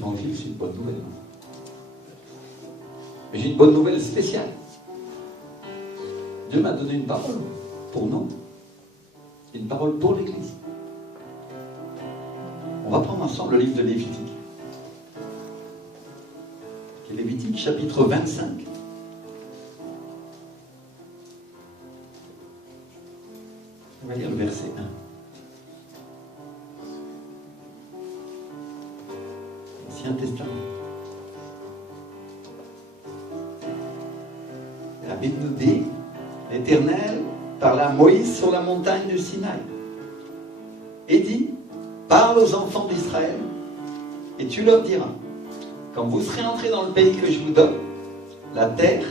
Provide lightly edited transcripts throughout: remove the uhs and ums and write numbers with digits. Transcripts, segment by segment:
l'évangile, c'est une bonne nouvelle. Mais j'ai une bonne nouvelle spéciale. Dieu m'a donné une parole pour nous. Une parole pour l'Église. On va prendre ensemble le livre de Lévitique. Lévitique, chapitre 25. On va lire le verset 1. Ancien Testament. La Bible nous dit, l'Éternel parla à Moïse sur la montagne du Sinaï et dit, parle aux enfants d'Israël et tu leur diras, quand vous serez entrés dans le pays que je vous donne, la terre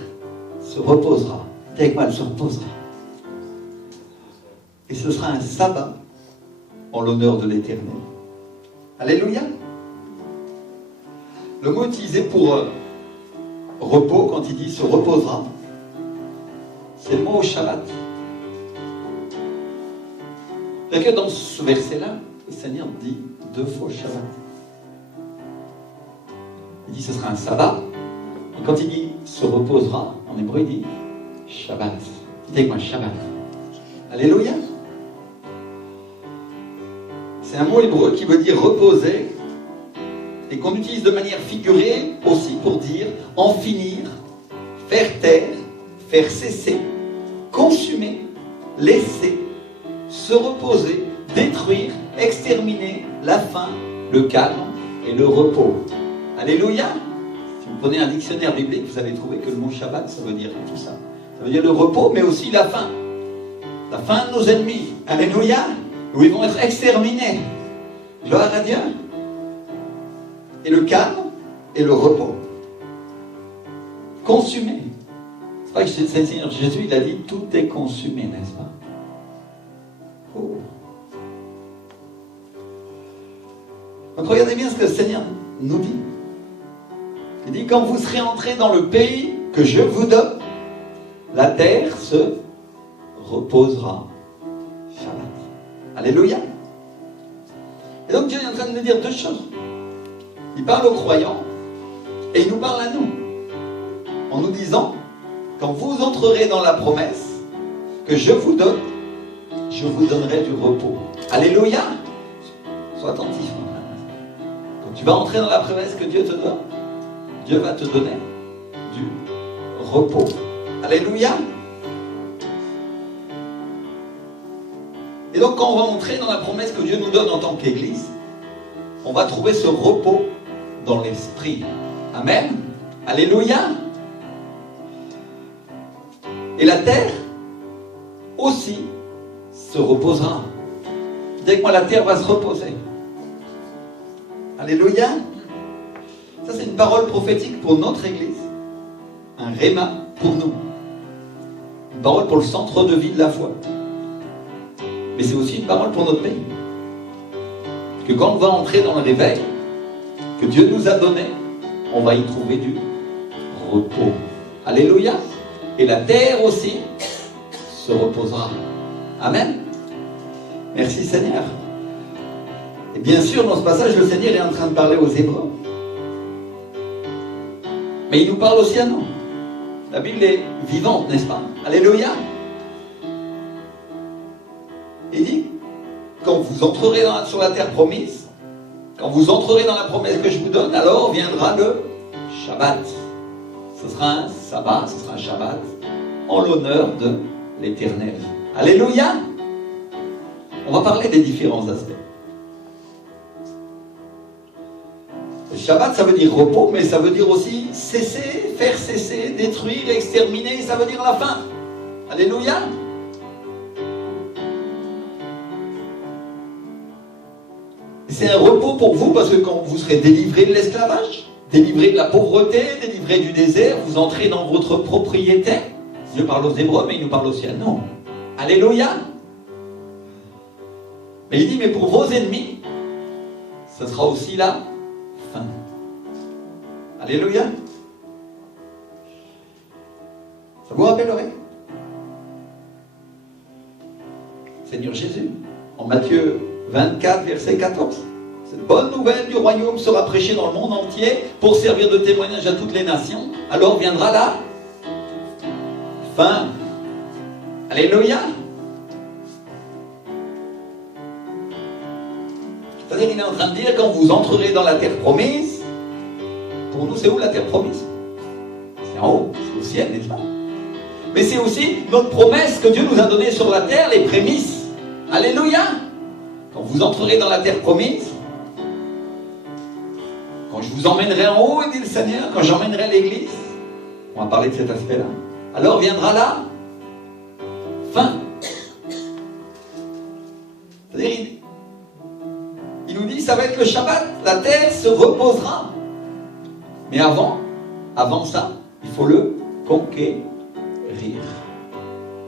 se reposera. Dis avec moi, elle se reposera. Et ce sera un sabbat en l'honneur de l'Éternel. Alléluia. Le mot utilisé pour repos, quand il dit se reposera, c'est le mot Shabbat. Et que dans ce verset-là, le Seigneur dit 2 fois Shabbat. Il dit ce sera un sabbat. Et quand il dit se reposera, en hébreu il dit Shabbat. Dites avec moi Shabbat. Alléluia. C'est un mot hébreu qui veut dire reposer et qu'on utilise de manière figurée aussi pour dire en finir, faire taire, faire cesser, consumer, laisser, se reposer, détruire, exterminer, la faim, le calme et le repos. Alléluia. Si vous prenez un dictionnaire biblique, vous allez trouver que le mot Shabbat, ça veut dire tout ça. Ça veut dire le repos, mais aussi la faim. La faim de nos ennemis. Alléluia. Où ils vont être exterminés. Gloire à Dieu. Et le calme et le repos. Consumé. C'est pas que c'est le Seigneur Jésus, il a dit tout est consumé, n'est-ce pas? Oh. Donc regardez bien ce que le Seigneur nous dit. Il dit quand vous serez entrés dans le pays que je vous donne, la terre se reposera. Shabbat. Alléluia. Et donc Dieu est en train de nous dire 2 choses. Il parle aux croyants et il nous parle à nous. En nous disant, quand vous entrerez dans la promesse que je vous donne, je vous donnerai du repos. Alléluia. Sois attentif. Quand tu vas entrer dans la promesse que Dieu te donne, Dieu va te donner du repos. Alléluia. Et donc quand on va entrer dans la promesse que Dieu nous donne en tant qu'Église, on va trouver ce repos dans l'esprit. Amen. Alléluia. Et la terre aussi se reposera. Dès que moi la terre va se reposer. Alléluia. Ça c'est une parole prophétique pour notre Église. Un réma pour nous. Une parole pour le centre de vie de la foi. Mais c'est aussi une parole pour notre pays. Que quand on va entrer dans le réveil que Dieu nous a donné, on va y trouver du repos. Alléluia. Et la terre aussi se reposera. Amen. Merci Seigneur. Et bien sûr, dans ce passage, le Seigneur est en train de parler aux Hébreux. Mais il nous parle aussi à nous. La Bible est vivante, n'est-ce pas? Alléluia. Il dit, quand vous entrerez sur la terre promise, quand vous entrerez dans la promesse que je vous donne, alors viendra le Shabbat. Ce sera un sabbat, ce sera un Shabbat en l'honneur de l'Éternel. Alléluia. On va parler des différents aspects. Le Shabbat, ça veut dire repos, mais ça veut dire aussi cesser, faire cesser, détruire, exterminer, ça veut dire la fin. Alléluia. C'est un repos pour vous parce que quand vous serez délivré de l'esclavage, délivré de la pauvreté, délivré du désert, vous entrez dans votre propriété. Dieu parle aux Hébreux, mais il nous parle aussi à nous. Alléluia. Mais il dit, mais pour vos ennemis, ce sera aussi la fin. Alléluia. Ça vous rappellerait Seigneur Jésus, en Matthieu 24, verset 14. cette bonne nouvelle du royaume sera prêchée dans le monde entier pour servir de témoignage à toutes les nations. Alors viendra la fin. Alléluia. C'est-à-dire, il est en train de dire, quand vous entrerez dans la terre promise, pour nous, c'est où la terre promise? C'est en haut, c'est au ciel, n'est-ce pas? Mais c'est aussi notre promesse que Dieu nous a donnée sur la terre, les prémices. Alléluia. Quand vous entrerez dans la terre promise, quand je vous emmènerai en haut, dit le Seigneur, quand j'emmènerai l'église, on va parler de cet aspect-là, alors viendra la fin. C'est-à-dire, il nous dit, ça va être le Shabbat, la terre se reposera. Mais avant ça, il faut le conquérir.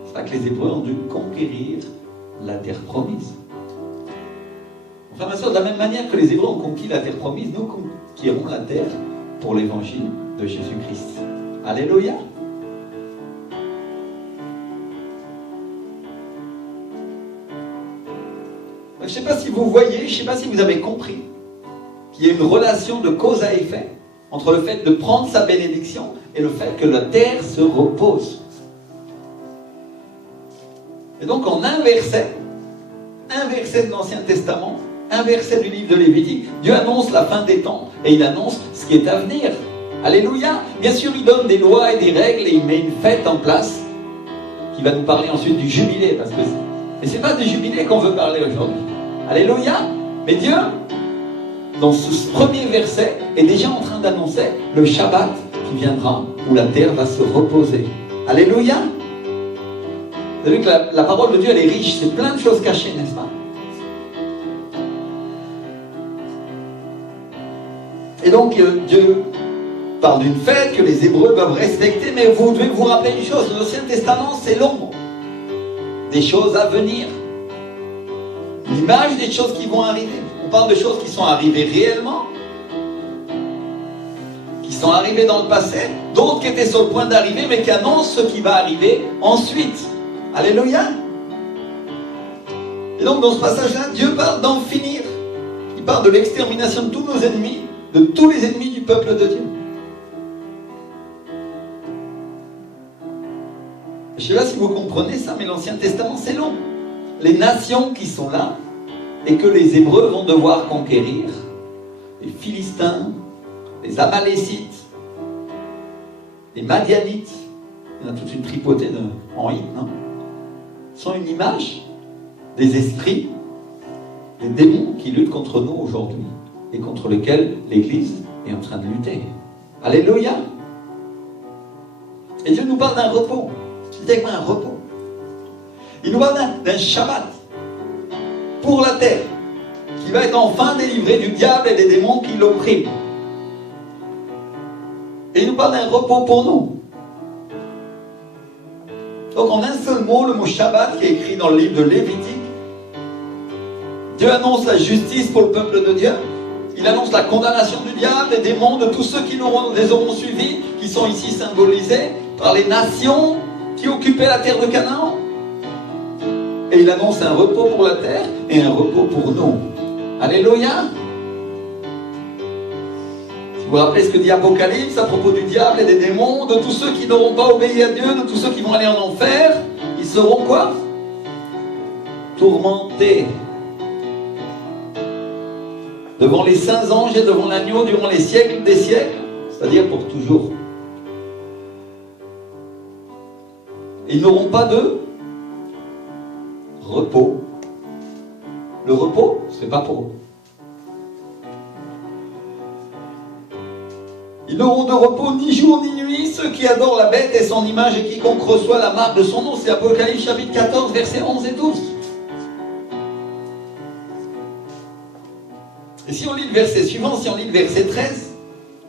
C'est ça que les Hébreux ont dû conquérir la terre promise. Enfin, ma soeur, de la même manière que les Hébreux ont conquis la terre promise, nous conquérons la terre pour l'évangile de Jésus-Christ. Alléluia. Je ne sais pas si vous voyez, je ne sais pas si vous avez compris qu'il y a une relation de cause à effet entre le fait de prendre sa bénédiction et le fait que la terre se repose. Et donc en un verset de l'Ancien Testament, un verset du livre de Lévitique, Dieu annonce la fin des temps et il annonce ce qui est à venir. Alléluia. Bien sûr, il donne des lois et des règles et il met une fête en place qui va nous parler ensuite du jubilé. Mais ce n'est pas du jubilé qu'on veut parler aujourd'hui. Alléluia. Mais Dieu, dans ce premier verset, est déjà en train d'annoncer le Shabbat qui viendra, où la terre va se reposer. Alléluia. Vous avez vu que la parole de Dieu, elle est riche, c'est plein de choses cachées, n'est-ce pas? Et donc, Dieu parle d'une fête que les Hébreux doivent respecter, mais vous devez vous rappeler une chose, l'Ancien Testament, c'est l'ombre des choses à venir. L'image des choses qui vont arriver. On parle de choses qui sont arrivées réellement, qui sont arrivées dans le passé, d'autres qui étaient sur le point d'arriver, mais qui annoncent ce qui va arriver ensuite. Alléluia. Et donc dans ce passage-là, Dieu parle d'en finir. Il parle de l'extermination de tous nos ennemis, de tous les ennemis du peuple de Dieu. Je ne sais pas si vous comprenez ça, mais l'Ancien Testament, c'est long. Les nations qui sont là et que les Hébreux vont devoir conquérir, les Philistins, les Amalécites, les Madianites, il y en a toute une tripotée en hit, non? Sont une image des esprits, des démons qui luttent contre nous aujourd'hui et contre lesquels l'Église est en train de lutter. Alléluia. Et Dieu nous parle d'un repos. Dites avec moi un repos. Il nous parle d'un Shabbat pour la terre qui va être enfin délivré du diable et des démons qui l'oppriment. Et il nous parle d'un repos pour nous. Donc en un seul mot, le mot Shabbat qui est écrit dans le livre de Lévitique, Dieu annonce la justice pour le peuple de Dieu. Il annonce la condamnation du diable, des démons, de tous ceux qui les auront suivis, qui sont ici symbolisés par les nations qui occupaient la terre de Canaan. Et il annonce un repos pour la terre et un repos pour nous. Alléluia. Si vous vous rappelez ce que dit Apocalypse à propos du diable et des démons, de tous ceux qui n'auront pas obéi à Dieu, de tous ceux qui vont aller en enfer, ils seront quoi? Tourmentés. Devant les saints anges et devant l'agneau durant les siècles des siècles, c'est-à-dire pour toujours. Ils n'auront pas de repos. Le repos, ce n'est pas pour eux. Ils n'auront de repos ni jour ni nuit, ceux qui adorent la bête et son image et quiconque reçoit la marque de son nom. C'est Apocalypse chapitre 14, versets 11 et 12. Et si on lit le verset suivant, si on lit le verset 13,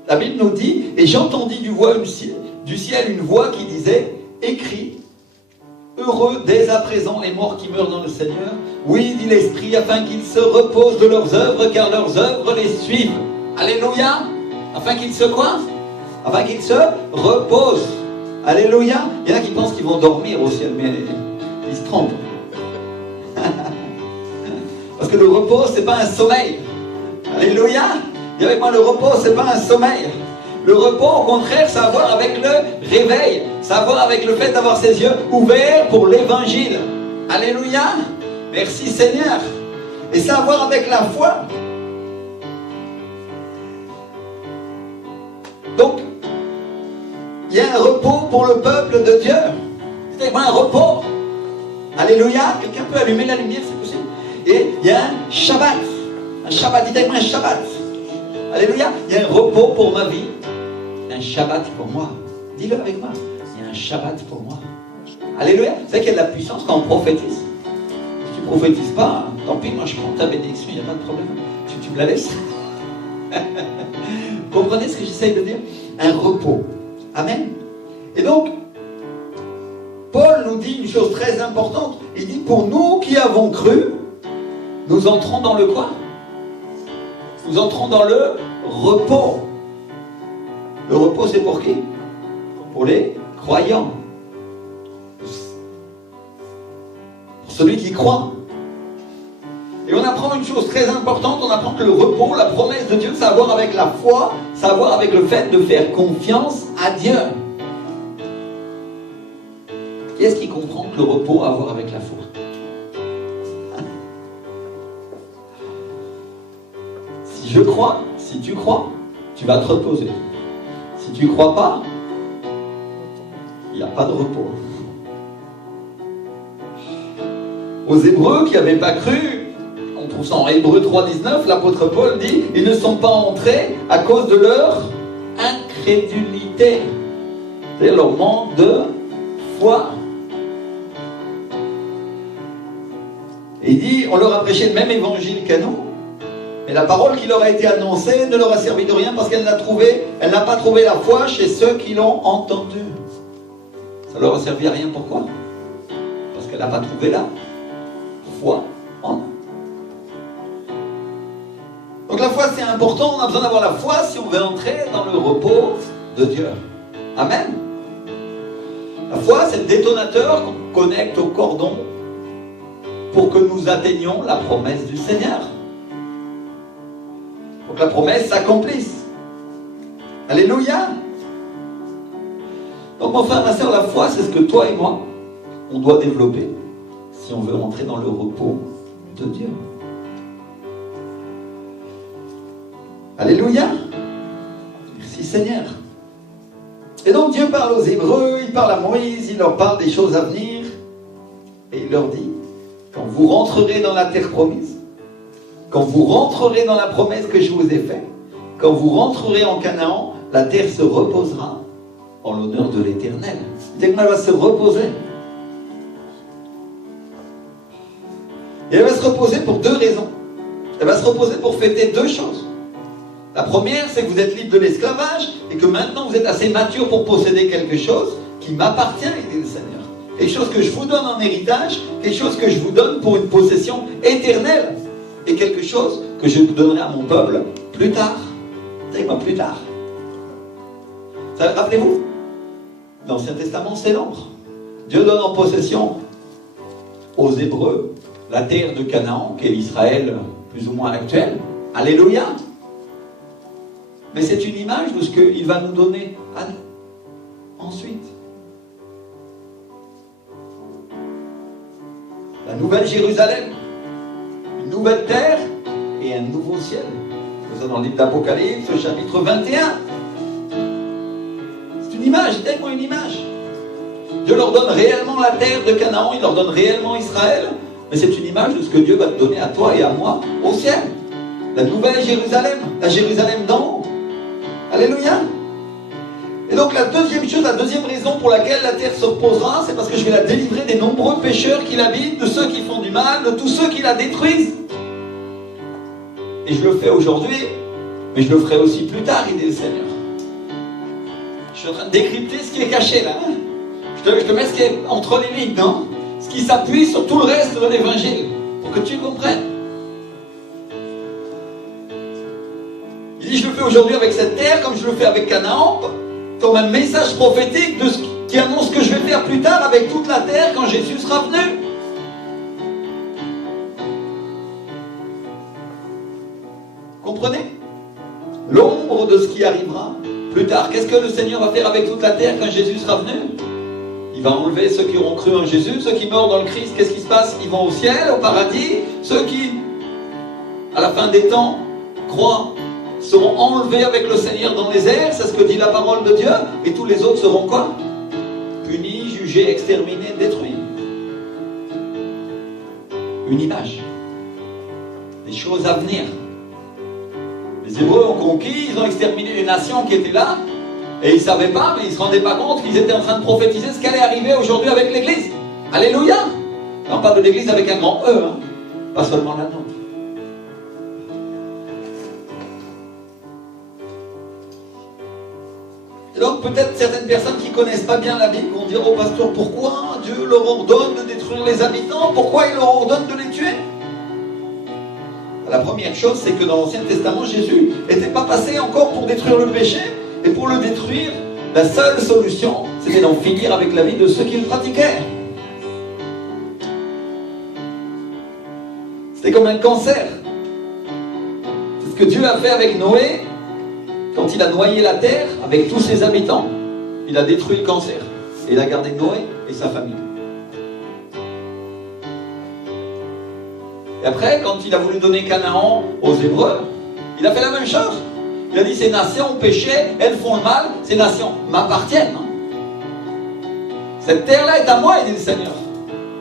la Bible nous dit, et j'entendis du ciel une voix qui disait, écris, heureux dès à présent les morts qui meurent dans le Seigneur. Oui, dit l'Esprit, afin qu'ils se reposent de leurs œuvres, car leurs œuvres les suivent. Alléluia. Afin qu'ils se quoi? Afin qu'ils se reposent. Alléluia. Il y en a qui pensent qu'ils vont dormir au ciel, mais ils se trompent. Parce que le repos, ce n'est pas un sommeil. Dis avec moi, le repos, c'est pas un sommeil. Le repos, au contraire, ça a à voir avec le réveil. Ça a à voir avec le fait d'avoir ses yeux ouverts pour l'évangile. Alléluia. Merci Seigneur. Et ça a à voir avec la foi. Donc, il y a un repos pour le peuple de Dieu. C'est avec moi un repos. Alléluia. Quelqu'un peut allumer la lumière, c'est possible. Et il y a un Shabbat. Un Shabbat, dites avec moi un Shabbat. Alléluia. Il y a un repos pour ma vie. Un Shabbat pour moi. Dis-le avec moi. Il y a un Shabbat pour moi. Alléluia. Vous savez qu'il y a de la puissance quand on prophétise. Si tu ne prophétises pas, tant pis, moi je prends ta bénédiction, il n'y a pas de problème. Tu me la laisses. Vous comprenez ce que j'essaye de dire? Un repos. Amen. Et donc, Paul nous dit une chose très importante. Il dit, pour nous qui avons cru, nous entrons dans le quoi? Nous entrons dans le repos. Le repos, c'est pour qui? Pour les croyants. Pour celui qui croit. Et on apprend une chose très importante, on apprend que le repos, la promesse de Dieu, ça a à voir avec la foi, ça a à voir avec le fait de faire confiance à Dieu. Qui est-ce qui comprend que le repos a à voir avec la foi? Si je crois, si tu crois, tu vas te reposer. Si tu ne crois pas, il n'y a pas de repos. Aux Hébreux qui n'avaient pas cru, on trouve ça en Hébreux 3,19, l'apôtre Paul dit, ils ne sont pas entrés à cause de leur incrédulité. C'est-à-dire leur manque de foi. Et il dit, on leur a prêché le même évangile qu'à nous, mais la parole qui leur a été annoncée ne leur a servi de rien parce qu'elle n'a pas trouvé la foi chez ceux qui l'ont entendue. Ça leur a servi à rien, pourquoi? Parce qu'elle n'a pas trouvé la foi en eux. Donc la foi c'est important, on a besoin d'avoir la foi si on veut entrer dans le repos de Dieu. Amen. La foi c'est le détonateur qu'on connecte au cordon pour que nous atteignions la promesse du Seigneur. Pour que la promesse s'accomplisse. Alléluia. Donc mon frère, ma soeur, la foi c'est ce que toi et moi on doit développer si on veut entrer dans le repos de Dieu. Alléluia. Merci Seigneur. Et donc Dieu parle aux Hébreux, il parle à Moïse, il leur parle des choses à venir. Et il leur dit, quand vous rentrerez dans la terre promise, quand vous rentrerez dans la promesse que je vous ai faite, quand vous rentrerez en Canaan, la terre se reposera en l'honneur de l'Éternel. Elle va se reposer. Et elle va se reposer pour deux raisons. Elle va se reposer pour fêter deux choses. La première, c'est que vous êtes libre de l'esclavage et que maintenant vous êtes assez mature pour posséder quelque chose qui m'appartient, dit le Seigneur. Quelque chose que je vous donne en héritage, quelque chose que je vous donne pour une possession éternelle. Et quelque chose que je donnerai à mon peuple plus tard. Savez-moi, plus tard. Rappelez-vous, l'Ancien Testament, c'est l'ombre. Dieu donne en possession aux Hébreux la terre de Canaan, qui est l'Israël plus ou moins actuel. Alléluia. Mais c'est une image de ce qu'il va nous donner à nous. Ensuite. La nouvelle Jérusalem. Une nouvelle terre et un nouveau ciel. C'est dans le livre d'Apocalypse, au chapitre 21. C'est une image, dites-moi une image. Dieu leur donne réellement la terre de Canaan, il leur donne réellement Israël, mais c'est une image de ce que Dieu va te donner à toi et à moi au ciel. La nouvelle Jérusalem, la Jérusalem d'en haut. Alléluia. Et donc la deuxième chose, la deuxième raison pour laquelle la terre se reposera, c'est parce que je vais la délivrer des nombreux pécheurs qui l'habitent, de ceux qui font du mal, de tous ceux qui la détruisent. Et je le fais aujourd'hui, mais je le ferai aussi plus tard, il dit le Seigneur. Je suis en train de décrypter ce qui est caché là. Hein. Je te mets ce qui est entre les lignes, non? Ce qui s'appuie sur tout le reste de l'évangile, pour que tu comprennes. Il dit, je le fais aujourd'hui avec cette terre, comme je le fais avec Canaan, comme un message prophétique de ce qui annonce ce que je vais faire plus tard avec toute la terre quand Jésus sera venu. Comprenez? l'ombre de ce qui arrivera plus tard. Qu'est-ce que le Seigneur va faire avec toute la terre quand Jésus sera venu? Il va enlever ceux qui auront cru en Jésus, ceux qui meurent dans le Christ. Qu'est-ce qui se passe? Ils vont au ciel, au paradis. Ceux qui, à la fin des temps, croient, seront enlevés avec le Seigneur dans les airs. C'est ce que dit la parole de Dieu. Et tous les autres seront quoi? Punis, jugés, exterminés, détruits. Une image. Des choses à venir. Les Hébreux ont conquis, ils ont exterminé les nations qui étaient là. Et ils ne savaient pas, mais ils ne se rendaient pas compte qu'ils étaient en train de prophétiser ce qui allait arriver aujourd'hui avec l'Église. Alléluia! On parle de l'Église avec un grand E, hein? Pas seulement la nôtre. Et donc peut-être certaines personnes qui ne connaissent pas bien la Bible vont dire au pasteur, pourquoi Dieu leur ordonne de détruire les habitants? Pourquoi il leur ordonne de les tuer? La première chose, c'est que dans l'Ancien Testament, Jésus n'était pas passé encore pour détruire le péché. Et pour le détruire, la seule solution, c'était d'en finir avec la vie de ceux qui le pratiquaient. C'était comme un cancer. C'est ce que Dieu a fait avec Noé, quand il a noyé la terre avec tous ses habitants. Il a détruit le cancer. Et il a gardé Noé et sa famille. Et après, quand il a voulu donner Canaan aux Hébreux, il a fait la même chose. Il a dit, ces nations ont péché, elles font le mal, ces nations m'appartiennent. Cette terre-là est à moi, il dit le Seigneur.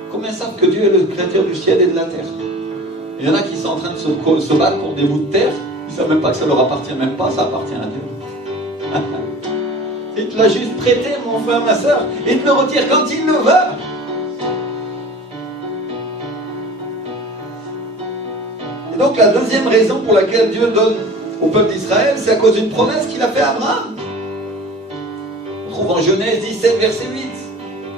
Combien savent que Dieu est le créateur du ciel et de la terre? Il y en a qui sont en train de se battre pour des bouts de terre, ils ne savent même pas que ça leur appartient, même pas, ça appartient à Dieu. Il te l'a juste prêté, mon frère, ma soeur. Il te le retire quand il le veut. Et donc la deuxième raison pour laquelle Dieu donne au peuple d'Israël, c'est à cause d'une promesse qu'il a fait à Abraham. On trouve en Genèse 17, verset 8.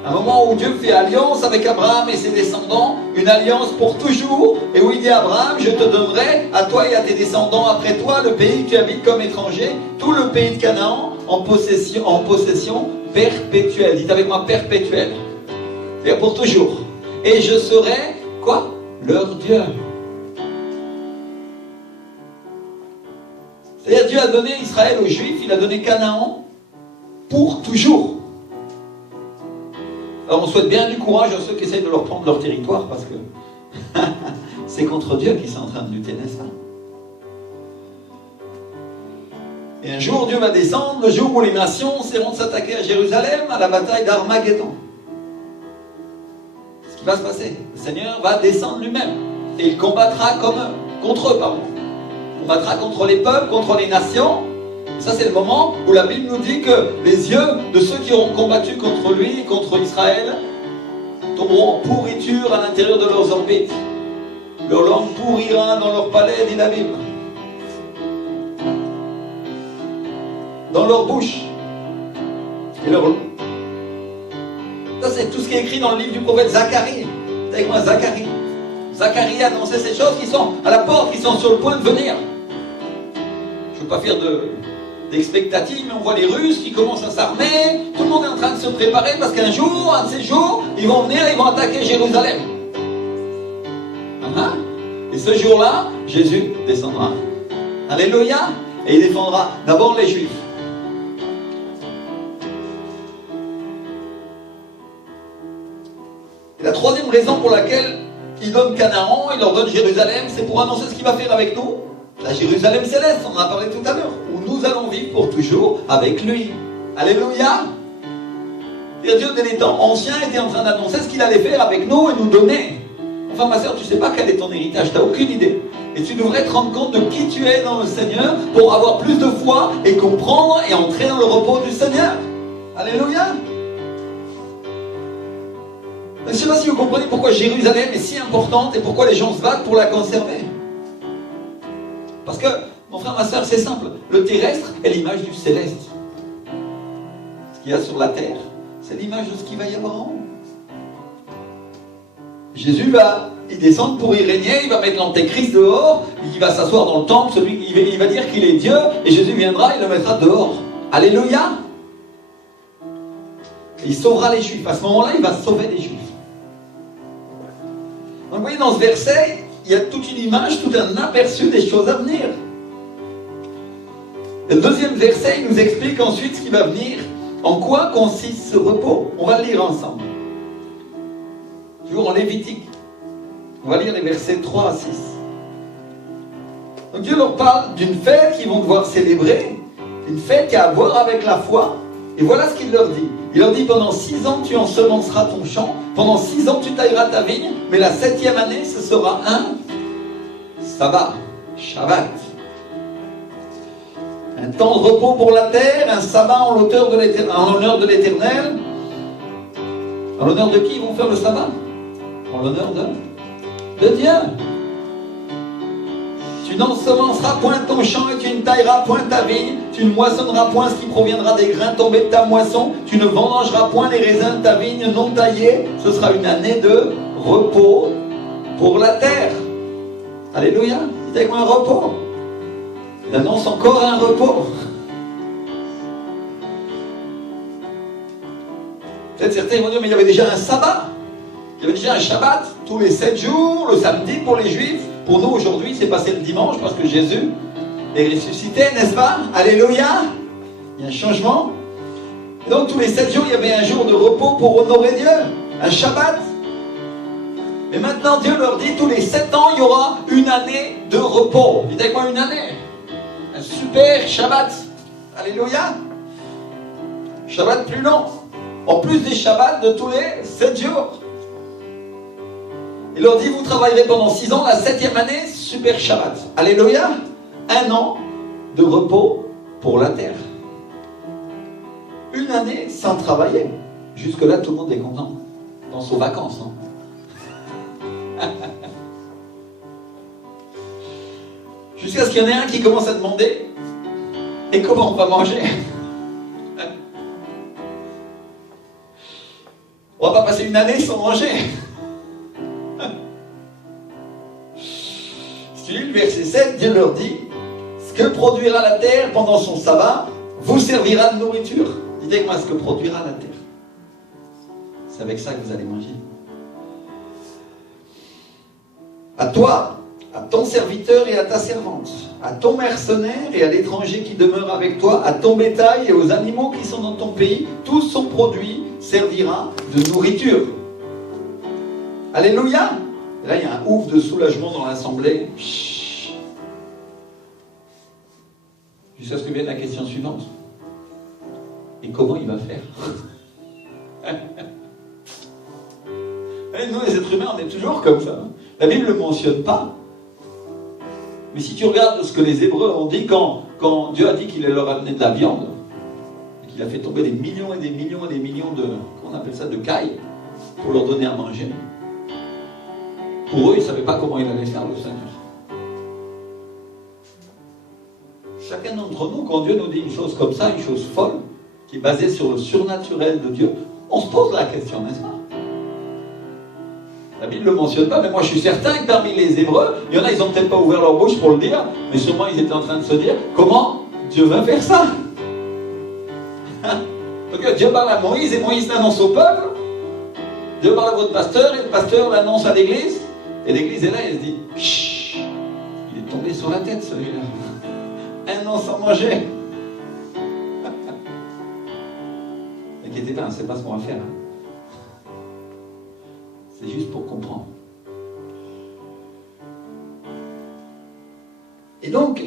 Un moment où Dieu fait alliance avec Abraham et ses descendants, une alliance pour toujours, et où il dit à Abraham, je te donnerai à toi et à tes descendants après toi le pays que tu habites comme étranger, tout le pays de Canaan en possession perpétuelle. Dites avec moi, perpétuelle. C'est-à-dire pour toujours. Et je serai, quoi? Leur Dieu. C'est-à-dire Dieu a donné Israël aux Juifs, il a donné Canaan pour toujours. Alors on souhaite bien du courage à ceux qui essayent de leur prendre leur territoire, parce que c'est contre Dieu qu'ils sont en train de lutter, n'est-ce pas? Et un jour Dieu va descendre, le jour où les nations seront de s'attaquer à Jérusalem, à la bataille d'Armageddon. Ce qui va se passer, le Seigneur va descendre lui-même, et il combattra contre eux, pardon. Il combattra contre les peuples, contre les nations. Et ça, c'est le moment où la Bible nous dit que les yeux de ceux qui auront combattu contre lui, contre Israël, tomberont en pourriture à l'intérieur de leurs orbites. Leur langue pourrira dans leur palais, dit la Bible. Dans leur bouche. Et leur... Ça, c'est tout ce qui est écrit dans le livre du prophète Zacharie. C'est avec moi, Zacharie. Zacharie a annoncé ces choses qui sont à la porte, qui sont sur le point de venir. Je ne veux pas faire d'expectative, mais on voit les Russes qui commencent à s'armer. Tout le monde est en train de se préparer parce qu'un jour, un de ces jours, ils vont venir, ils vont attaquer Jérusalem. Et ce jour-là, Jésus descendra. Alléluia. Et il défendra d'abord les Juifs. Et la troisième raison pour laquelle il donne Canaan, il leur donne Jérusalem, c'est pour annoncer ce qu'il va faire avec nous. La Jérusalem céleste, on en a parlé tout à l'heure, où nous allons vivre pour toujours avec lui. Alléluia. Et Dieu, dès les temps anciens, était en train d'annoncer ce qu'il allait faire avec nous et nous donner. Enfin, ma soeur, tu ne sais pas quel est ton héritage, tu n'as aucune idée. Et tu devrais te rendre compte de qui tu es dans le Seigneur pour avoir plus de foi et comprendre et entrer dans le repos du Seigneur. Alléluia. Je ne sais pas si vous comprenez pourquoi Jérusalem est si importante et pourquoi les gens se battent pour la conserver. Parce que, mon frère, ma soeur, c'est simple. Le terrestre est l'image du céleste. Ce qu'il y a sur la terre, c'est l'image de ce qu'il va y avoir en haut. Jésus va y descendre pour y régner, il va mettre l'antéchrist dehors, il va s'asseoir dans le temple, il va dire qu'il est Dieu, et Jésus viendra et le mettra dehors. Alléluia. Il sauvera les Juifs. À ce moment-là, il va sauver les Juifs. Donc vous voyez, dans ce verset, il y a toute une image, tout un aperçu des choses à venir. Le deuxième verset, il nous explique ensuite ce qui va venir. En quoi consiste ce repos? On va le lire ensemble. Toujours en Lévitique. On va lire les versets 3 à 6. Donc Dieu leur parle d'une fête qu'ils vont devoir célébrer, une fête qui a à voir avec la foi. Et voilà ce qu'il leur dit. Il leur dit, pendant 6 ans tu ensemenceras ton champ, pendant 6 ans tu tailleras ta vigne, mais la 7e année ce sera un sabbat, Shabbat. Un temps de repos pour la terre, un sabbat en l'honneur de l'Éternel. En l'honneur de qui ils vont faire le sabbat? En l'honneur de Dieu. Tu n'ensemenceras point ton champ et tu ne tailleras point ta vigne. Tu ne moissonneras point ce qui proviendra des grains tombés de ta moisson. Tu ne vendangeras point les raisins de ta vigne non taillés. Ce sera une année de repos pour la terre. Alléluia. Dites avec moi un repos. Il annonce encore un repos. Peut-être certains vont dire, mais il y avait déjà un sabbat. Il y avait déjà un Shabbat tous les 7 jours, le samedi pour les Juifs. Pour nous, aujourd'hui, c'est passé le dimanche parce que Jésus est ressuscité, n'est-ce pas? Alléluia! Il y a un changement. Et donc, tous les 7 jours, il y avait un jour de repos pour honorer Dieu. Un Shabbat. Et maintenant, Dieu leur dit, tous les 7 ans, il y aura une année de repos. Dites avec moi une année. Un super Shabbat. Alléluia! Shabbat plus long. En plus des Shabbats de tous les 7 jours. Il leur dit, vous travaillerez pendant 6 ans, la 7e année, super Shabbat. Alléluia. 1 an de repos pour la terre. Une année sans travailler. Jusque-là, tout le monde est content. Dans ses vacances. Hein. Jusqu'à ce qu'il y en ait un qui commence à demander, et comment on va manger? On va pas passer une année sans manger. Si tu lis le verset 7, Dieu leur dit, ce que produira la terre pendant son sabbat vous servira de nourriture. Dites avec moi ce que produira la terre. C'est avec ça que vous allez manger. À toi, à ton serviteur et à ta servante, à ton mercenaire et à l'étranger qui demeure avec toi, à ton bétail et aux animaux qui sont dans ton pays, tout son produit servira de nourriture. Alléluia! Et là, il y a un ouf de soulagement dans l'assemblée. Jusqu'à ce que vienne la question suivante. Et comment il va faire? Et nous, les êtres humains, on est toujours comme ça. La Bible ne le mentionne pas. Mais si tu regardes ce que les Hébreux ont dit quand Dieu a dit qu'il allait leur amener de la viande, et qu'il a fait tomber des millions et des millions et des millions de, comment on appelle ça, de cailles, pour leur donner à manger. Pour eux, ils ne savaient pas comment il allait faire le Seigneur. Chacun d'entre nous, quand Dieu nous dit une chose comme ça, une chose folle, qui est basée sur le surnaturel de Dieu, on se pose la question, n'est-ce pas? La Bible ne le mentionne pas, mais moi je suis certain que parmi les Hébreux, il y en a, ils n'ont peut-être pas ouvert leur bouche pour le dire, mais sûrement ils étaient en train de se dire, comment Dieu va faire ça? Donc Dieu parle à Moïse et Moïse l'annonce au peuple. Dieu parle à votre pasteur et le pasteur l'annonce à l'église. Et l'église est là et elle se dit, chut, il est tombé sur la tête celui-là. 1 an sans manger. N'inquiétez pas, c'est pas ce qu'on va faire. C'est juste pour comprendre. Et donc,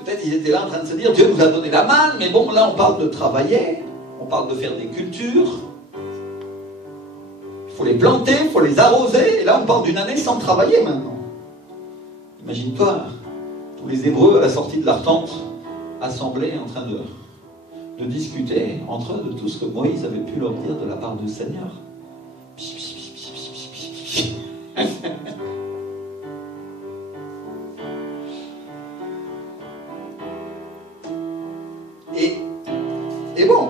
peut-être ils étaient là en train de se dire, Dieu nous a donné la manne, mais bon, là on parle de travailler, on parle de faire des cultures, il faut les planter, il faut les arroser, et là on parle d'une année sans travailler maintenant. Imagine-toi, tous les Hébreux à la sortie de leur tente, assemblés en train de discuter entre eux de tout ce que Moïse avait pu leur dire de la part du Seigneur. Et bon,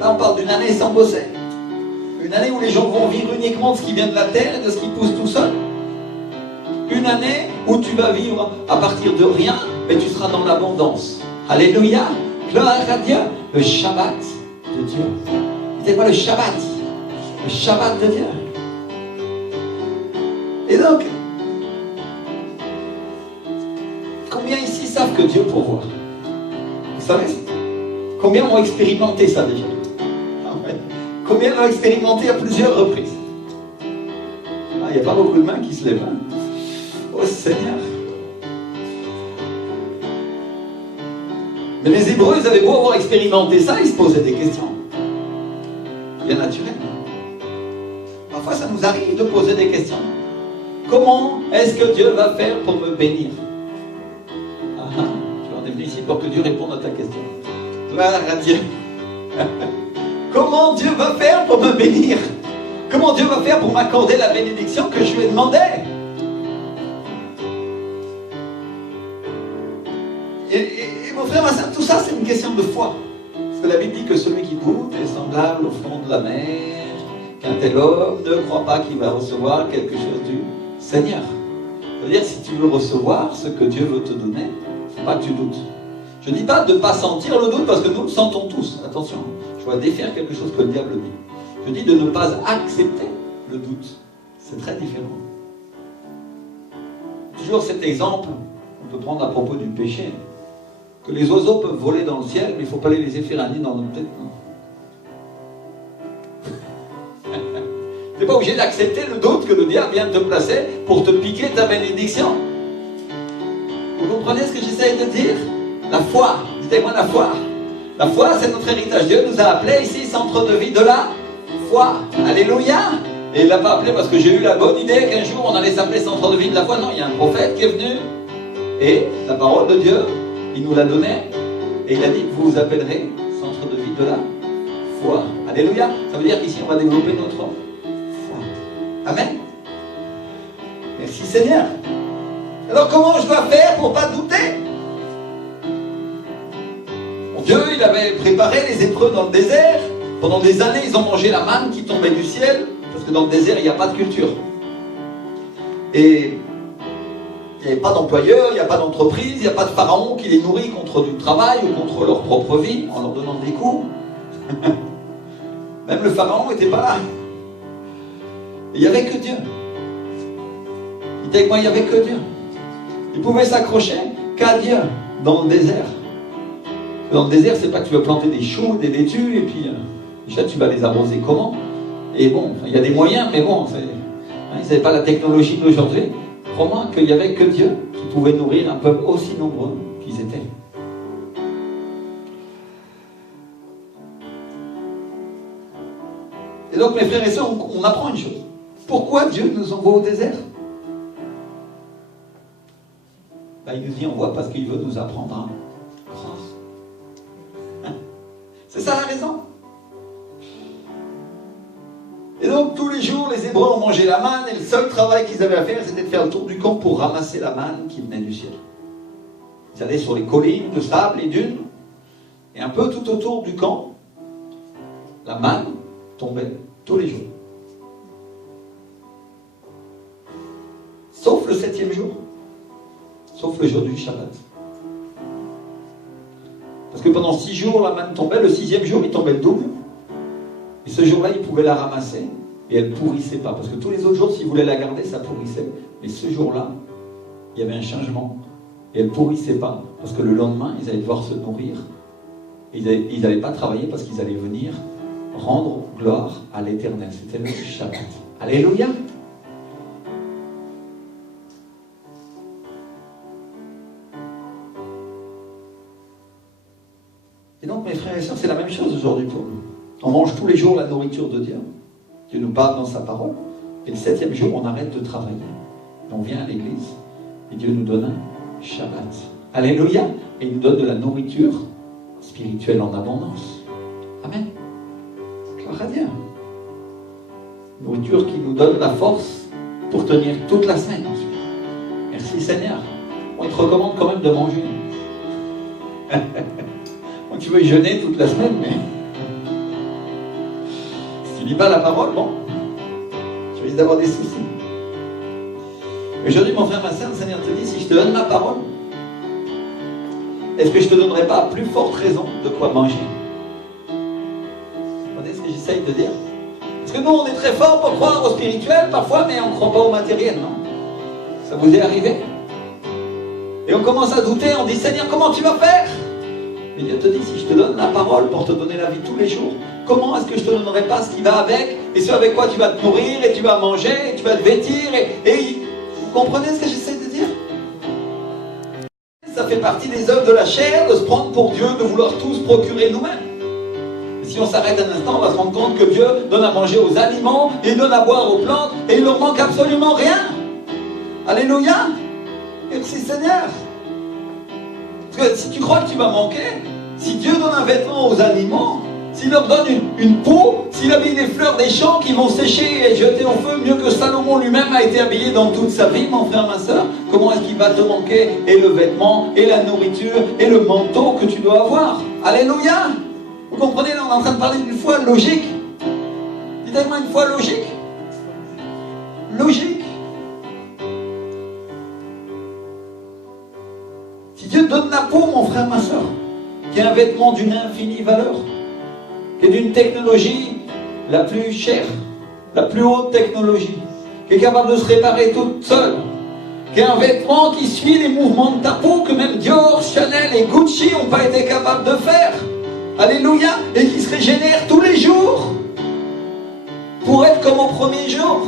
là on parle d'une année sans bosser. Une année où les gens vont vivre uniquement de ce qui vient de la terre et de ce qui pousse tout seul. Une année où tu vas vivre à partir de rien, mais tu seras dans l'abondance. Alléluia, gloire à Dieu. Le Shabbat de Dieu. Dites-moi le Shabbat de Dieu. donc, combien ici savent que Dieu pourvoit? Vous savez, combien ont expérimenté ça déjà? Combien l'ont expérimenté à plusieurs reprises? Il n'y a pas beaucoup de mains qui se lèvent. Oh Seigneur! Mais les Hébreux, ils avaient beau avoir expérimenté ça, ils se posaient des questions. Bien naturel. Parfois, ça nous arrive de poser des questions. Comment est-ce que Dieu va faire pour me bénir? Tu en es venu ici pour que Dieu réponde à ta question. Gloire à Dieu. Comment Dieu va faire pour me bénir? Comment Dieu va faire pour m'accorder la bénédiction que je lui ai demandé? Et mon frère, ma soeur, tout ça, c'est une question de foi. Parce que la Bible dit que celui qui doute est semblable au fond de la mer, qu'un tel homme ne croit pas qu'il va recevoir quelque chose du Seigneur. C'est-à-dire, si tu veux recevoir ce que Dieu veut te donner, il ne faut pas que tu doutes. Je ne dis pas de ne pas sentir le doute, parce que nous le sentons tous. Attention, je dois défaire quelque chose que le diable dit. Je dis de ne pas accepter le doute. C'est très différent. Toujours cet exemple, on peut prendre à propos du péché. Que les oiseaux peuvent voler dans le ciel, mais il ne faut pas les laisser faire un nid dans notre tête. Tu n'es pas obligé d'accepter le doute que le diable vient te placer pour te piquer ta bénédiction. Vous comprenez ce que j'essaie de dire? La foi, dites-moi la foi. La foi, c'est notre héritage. Dieu nous a appelés ici, centre de vie de la foi. Alléluia. Et il ne l'a pas appelé parce que j'ai eu la bonne idée qu'un jour on allait s'appeler centre de vie de la foi. Non, il y a un prophète qui est venu et la parole de Dieu, il nous l'a donnée et il a dit, vous vous appellerez centre de vie de la foi. Alléluia. Ça veut dire qu'ici on va développer notre foi. Amen. Merci Seigneur. Alors comment je dois faire pour ne pas douter? Bon, Dieu, il avait préparé les Hébreux dans le désert. Pendant des années, ils ont mangé la manne qui tombait du ciel, parce que dans le désert, il n'y a pas de culture. Et il n'y avait pas d'employeur, il n'y a pas d'entreprise, il n'y a pas de pharaon qui les nourrit contre du travail ou contre leur propre vie, en leur donnant des coups. Même le pharaon n'était pas là. Il n'y avait que Dieu. Dites avec moi, il n'y avait que Dieu. Il pouvait s'accrocher qu'à Dieu dans le désert. Dans le désert, c'est pas que tu vas planter des choux, des laitues, et puis déjà tu vas les arroser comment? Et bon, il y a des moyens, mais bon, ils n'avaient pas la technologie d'aujourd'hui. Crois-moi qu'il n'y avait que Dieu qui pouvait nourrir un peuple aussi nombreux qu'ils étaient. Et donc, mes frères et sœurs, on apprend une chose. Pourquoi Dieu nous envoie au désert? Il nous y envoie parce qu'il veut nous apprendre à croire. C'est ça la raison. Et donc, tous les jours, les Hébreux ont mangé la manne, et le seul travail qu'ils avaient à faire, c'était de faire le tour du camp pour ramasser la manne qui venait du ciel. Ils allaient sur les collines de sable et dunes, et un peu tout autour du camp, la manne tombait tous les jours. Sauf le 7e jour. Sauf le jour du Shabbat. Parce que pendant 6 jours, la manne tombait. Le 6e jour, il tombait le double. Et ce jour-là, il pouvait la ramasser. Et elle ne pourrissait pas. Parce que tous les autres jours, s'il voulait la garder, ça pourrissait. Mais ce jour-là, il y avait un changement. Et elle ne pourrissait pas. Parce que le lendemain, ils allaient devoir se nourrir. Et ils n'allaient pas travailler parce qu'ils allaient venir rendre gloire à l'Éternel. C'était le Shabbat. Alléluia. Et donc, mes frères et sœurs, c'est la même chose aujourd'hui pour nous. On mange tous les jours la nourriture de Dieu. Dieu nous parle dans sa parole. Et le 7e jour, on arrête de travailler. Et on vient à l'église. Et Dieu nous donne un Shabbat. Alléluia. Et il nous donne de la nourriture spirituelle en abondance. Amen. Gloire à Dieu. Nourriture qui nous donne la force pour tenir toute la semaine. Merci Seigneur. Bon, il te recommande quand même de manger. Bon, tu veux jeûner toute la semaine, mais si tu lis pas la parole, bon, tu risques d'avoir des soucis. Aujourd'hui, mon frère, ma sœur, le Seigneur te dit, si je te donne ma parole, est-ce que je ne te donnerai pas à plus forte raison de quoi manger? Vous comprenez ce que j'essaye de dire? Parce que nous, on est très fort pour croire au spirituel parfois, mais on ne croit pas au matériel, non? Ça vous est arrivé? Et on commence à douter, on dit Seigneur, comment tu vas faire? Et Dieu te dit, si je te donne la parole pour te donner la vie tous les jours, comment est-ce que je ne te donnerai pas ce qui va avec, et ce avec quoi tu vas te nourrir, et tu vas manger, et tu vas te vêtir, et vous comprenez ce que j'essaie de dire? Ça fait partie des œuvres de la chair, de se prendre pour Dieu, de vouloir tout se procurer nous-mêmes. Et si on s'arrête un instant, on va se rendre compte que Dieu donne à manger aux animaux, il donne à boire aux plantes, et il ne leur manque absolument rien. Alléluia! Merci Seigneur! Parce que si tu crois que tu vas manquer, si Dieu donne un vêtement aux animaux, s'il leur donne une peau, s'il habille les fleurs des champs qui vont sécher et jeter au feu, mieux que Salomon lui-même a été habillé dans toute sa vie, mon frère, ma soeur, comment est-ce qu'il va te manquer et le vêtement, et la nourriture, et le manteau que tu dois avoir? Alléluia! Vous comprenez, là on est en train de parler d'une foi logique. Dites-moi une foi logique. Logique. Si Dieu donne la peau, mon frère, ma soeur, qui est un vêtement d'une infinie valeur, qui est d'une technologie la plus chère, la plus haute technologie, qui est capable de se réparer toute seule, qui est un vêtement qui suit les mouvements de ta peau que même Dior, Chanel et Gucci n'ont pas été capables de faire. Alléluia! Et qui se régénère tous les jours pour être comme au premier jour.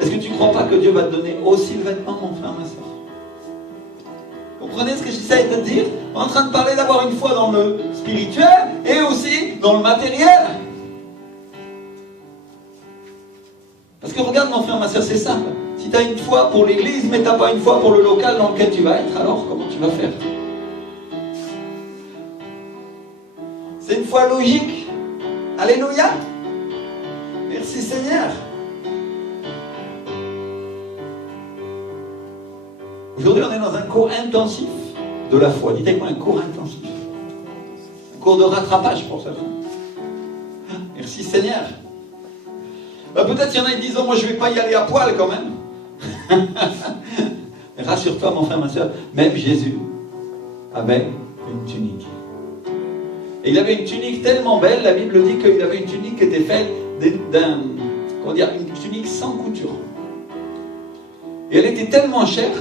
Est-ce que tu ne crois pas que Dieu va te donner aussi le vêtement, mon frère, ma soeur? Vous comprenez ce que j'essaie de dire? On est en train de parler d'avoir une foi dans le spirituel et aussi dans le matériel. Parce que regarde, mon frère, ma soeur, c'est simple. Si tu as une foi pour l'église, mais tu n'as pas une foi pour le local dans lequel tu vas être, alors comment tu vas faire? C'est une foi logique. Alléluia. Merci Seigneur. Aujourd'hui, on est dans un cours intensif de la foi. Dites avec moi, un cours intensif. Un cours de rattrapage pour certains. Merci Seigneur. Peut-être qu'il y en a qui disent, oh, moi je ne vais pas y aller à poil quand même. Mais rassure-toi, mon frère, ma soeur, même Jésus avait une tunique. Et il avait une tunique tellement belle, la Bible dit qu'il avait une tunique qui était faite une tunique sans couture. Et elle était tellement chère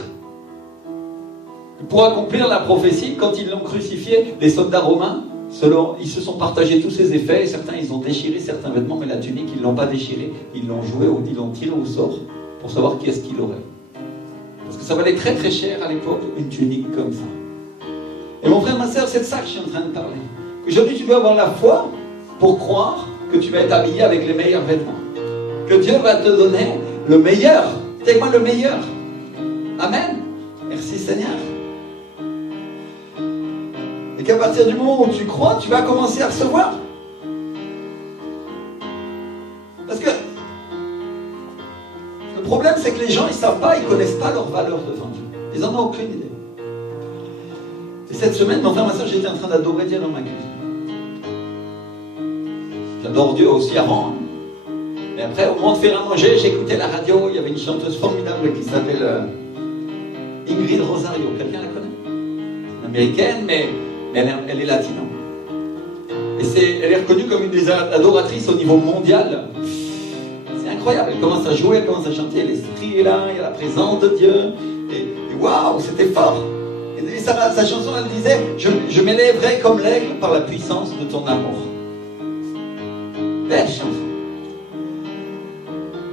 que pour accomplir la prophétie, quand ils l'ont crucifié, les soldats romains, ils se sont partagés tous ses effets, et certains ils ont déchiré certains vêtements, mais la tunique ils ne l'ont pas déchirée, ils l'ont ils l'ont tiré au sort pour savoir qui est-ce qu'il aurait. Parce que ça valait très très cher à l'époque, une tunique comme ça. Et mon frère, ma soeur, c'est de ça que je suis en train de parler. Aujourd'hui, tu dois avoir la foi pour croire que tu vas être habillé avec les meilleurs vêtements. Que Dieu va te donner le meilleur. C'est moi le meilleur. Amen. Merci Seigneur. Et qu'à partir du moment où tu crois, tu vas commencer à recevoir. Parce que le problème, c'est que les gens, ils ne savent pas, ils ne connaissent pas leur valeur devant Dieu. Ils n'en ont aucune idée. Et cette semaine, mon frère, ma soeur, j'étais en train d'adorer Dieu dans ma cuisine. J'adore Dieu aussi avant. Mais après, au moment de faire à manger, j'écoutais la radio. Il y avait une chanteuse formidable qui s'appelle Ingrid Rosario. Quelqu'un la connaît? C'est une américaine, mais elle est latine. Et elle est reconnue comme une des adoratrices au niveau mondial. C'est incroyable. Elle commence à jouer, elle commence à chanter. L'esprit est là, il y a la présence de Dieu. Et waouh, c'était fort. Et sa chanson, elle disait, je m'élèverai comme l'aigle par la puissance de ton amour. Belle chanson.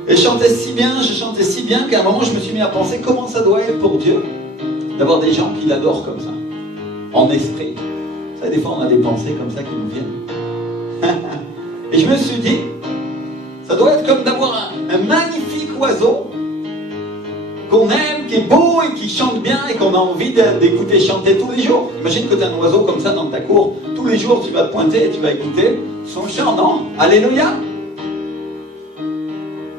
Et je chantais si bien qu'à un moment je me suis mis à penser comment ça doit être pour Dieu d'avoir des gens qui l'adorent comme ça, en esprit. Vous savez, des fois on a des pensées comme ça qui nous viennent. Et je me suis dit, ça doit être comme d'avoir un magnifique oiseau qu'on aime, qui est beau et qui chante bien et qu'on a envie d'écouter chanter tous les jours. Imagine que tu as un oiseau comme ça dans ta cour, tous les jours tu vas te pointer et tu vas écouter son chant, non? Alléluia!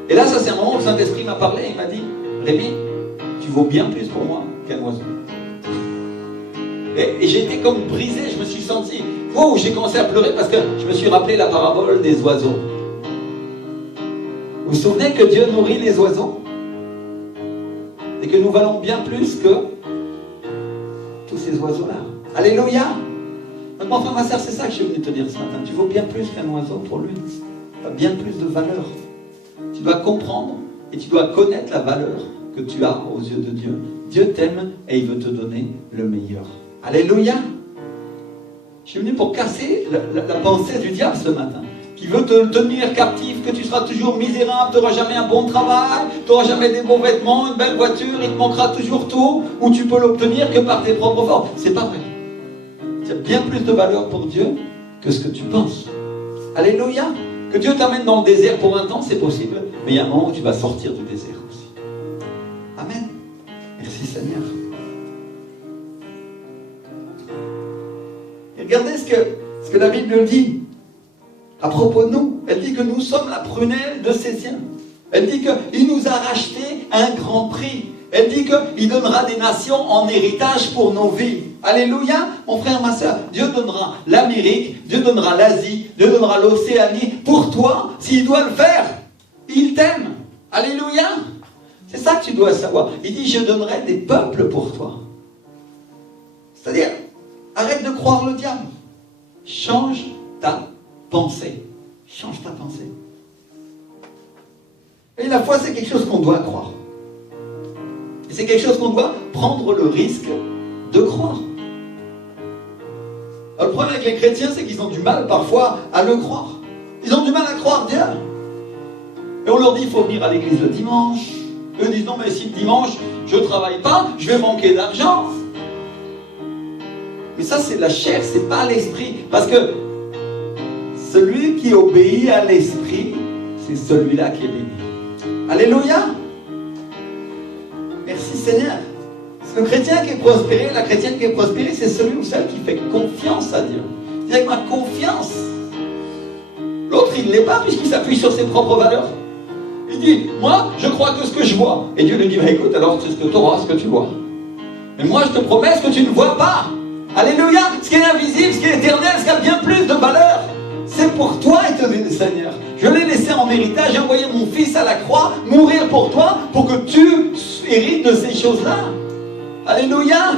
Et là, ça c'est un moment où le Saint-Esprit m'a parlé, il m'a dit, Rémi, tu vaux bien plus pour moi qu'un oiseau. Et j'ai été comme brisé, je me suis senti, wow, j'ai commencé à pleurer parce que je me suis rappelé la parabole des oiseaux. Vous vous souvenez que Dieu nourrit les oiseaux? Et que nous valons bien plus que tous ces oiseaux-là. Alléluia! Donc mon frère, ma soeur, c'est ça que je suis venu te dire ce matin. Tu vaux bien plus qu'un oiseau pour lui. Tu as bien plus de valeur. Tu dois comprendre et tu dois connaître la valeur que tu as aux yeux de Dieu. Dieu t'aime et il veut te donner le meilleur. Alléluia. Je suis venu pour casser la pensée du diable ce matin, qui veut te tenir captif, que tu seras toujours misérable, tu n'auras jamais un bon travail, tu n'auras jamais des bons vêtements, une belle voiture, il te manquera toujours tout, ou tu peux l'obtenir que par tes propres forces. C'est pas vrai. Il y a bien plus de valeur pour Dieu que ce que tu penses. Alléluia. Que Dieu t'amène dans le désert pour un temps, c'est possible, mais il y a un moment où tu vas sortir du désert aussi. Amen. Merci Seigneur. Et regardez ce que la Bible dit à propos de nous. Elle dit que nous sommes la prunelle de ses yeux. Elle dit qu'il nous a racheté à un grand prix. Elle dit qu'il donnera des nations en héritage pour nos vies. Alléluia, mon frère, ma soeur. Dieu donnera l'Amérique, Dieu donnera l'Asie, Dieu donnera l'Océanie. Pour toi, s'il doit le faire, il t'aime. Alléluia. C'est ça que tu dois savoir. Il dit, je donnerai des peuples pour toi. C'est-à-dire, arrête de croire le diable. Change ta pensée. Change ta pensée. Et la foi, c'est quelque chose qu'on doit croire. Et c'est quelque chose qu'on doit prendre le risque de croire. Alors, le problème avec les chrétiens, c'est qu'ils ont du mal parfois à le croire. Ils ont du mal à croire Dieu. Et on leur dit, il faut venir à l'église le dimanche. Eux disent, non mais si le dimanche, je ne travaille pas, je vais manquer d'argent. Mais ça, c'est la chair, c'est pas l'esprit. Parce que celui qui obéit à l'esprit, c'est celui-là qui est béni. Alléluia. Merci Seigneur. Le chrétien qui est prospéré, la chrétienne qui est prospérée, c'est celui ou celle qui fait confiance à Dieu. C'est avec ma confiance. L'autre, il ne l'est pas puisqu'il s'appuie sur ses propres valeurs. Il dit, moi, je crois que ce que je vois. Et Dieu lui dit, bah, écoute, alors c'est ce que tu auras, ce que tu vois. Mais moi, je te promets ce que tu ne vois pas. Alléluia. Ce qui est invisible, ce qui est éternel, ce qui a bien plus de valeur, c'est pour toi, éternel Seigneur. Je l'ai laissé en héritage, j'ai envoyé mon fils à la croix, mourir pour toi, pour que tu hérites de ces choses-là. Alléluia.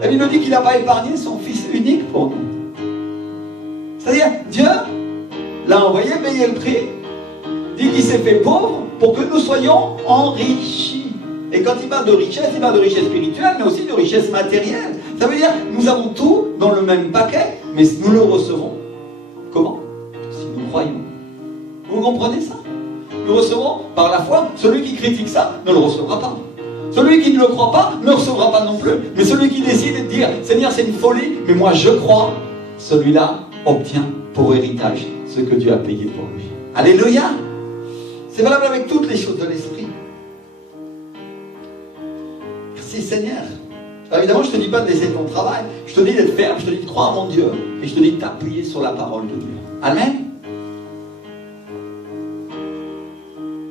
La Bible dit qu'il n'a pas épargné son fils unique pour nous. C'est-à-dire, Dieu l'a envoyé payer le prix, dit qu'il s'est fait pauvre pour que nous soyons enrichis. Et quand il parle de richesse spirituelle, mais aussi de richesse matérielle. Ça veut dire, nous avons tout dans le même paquet, mais nous le recevons. Comment? Si nous croyons. Vous comprenez ça? Nous recevons par la foi. Celui qui critique ça ne le recevra pas. Celui qui ne le croit pas ne recevra pas non plus. Mais celui qui décide de dire, Seigneur, c'est une folie, mais moi je crois, celui-là obtient pour héritage ce que Dieu a payé pour lui. Alléluia. C'est valable avec toutes les choses de l'esprit. Merci Seigneur. Alors évidemment, je ne te dis pas de laisser ton travail. Je te dis d'être ferme, je te dis de croire en mon Dieu. Et je te dis de t'appuyer sur la parole de Dieu. Amen.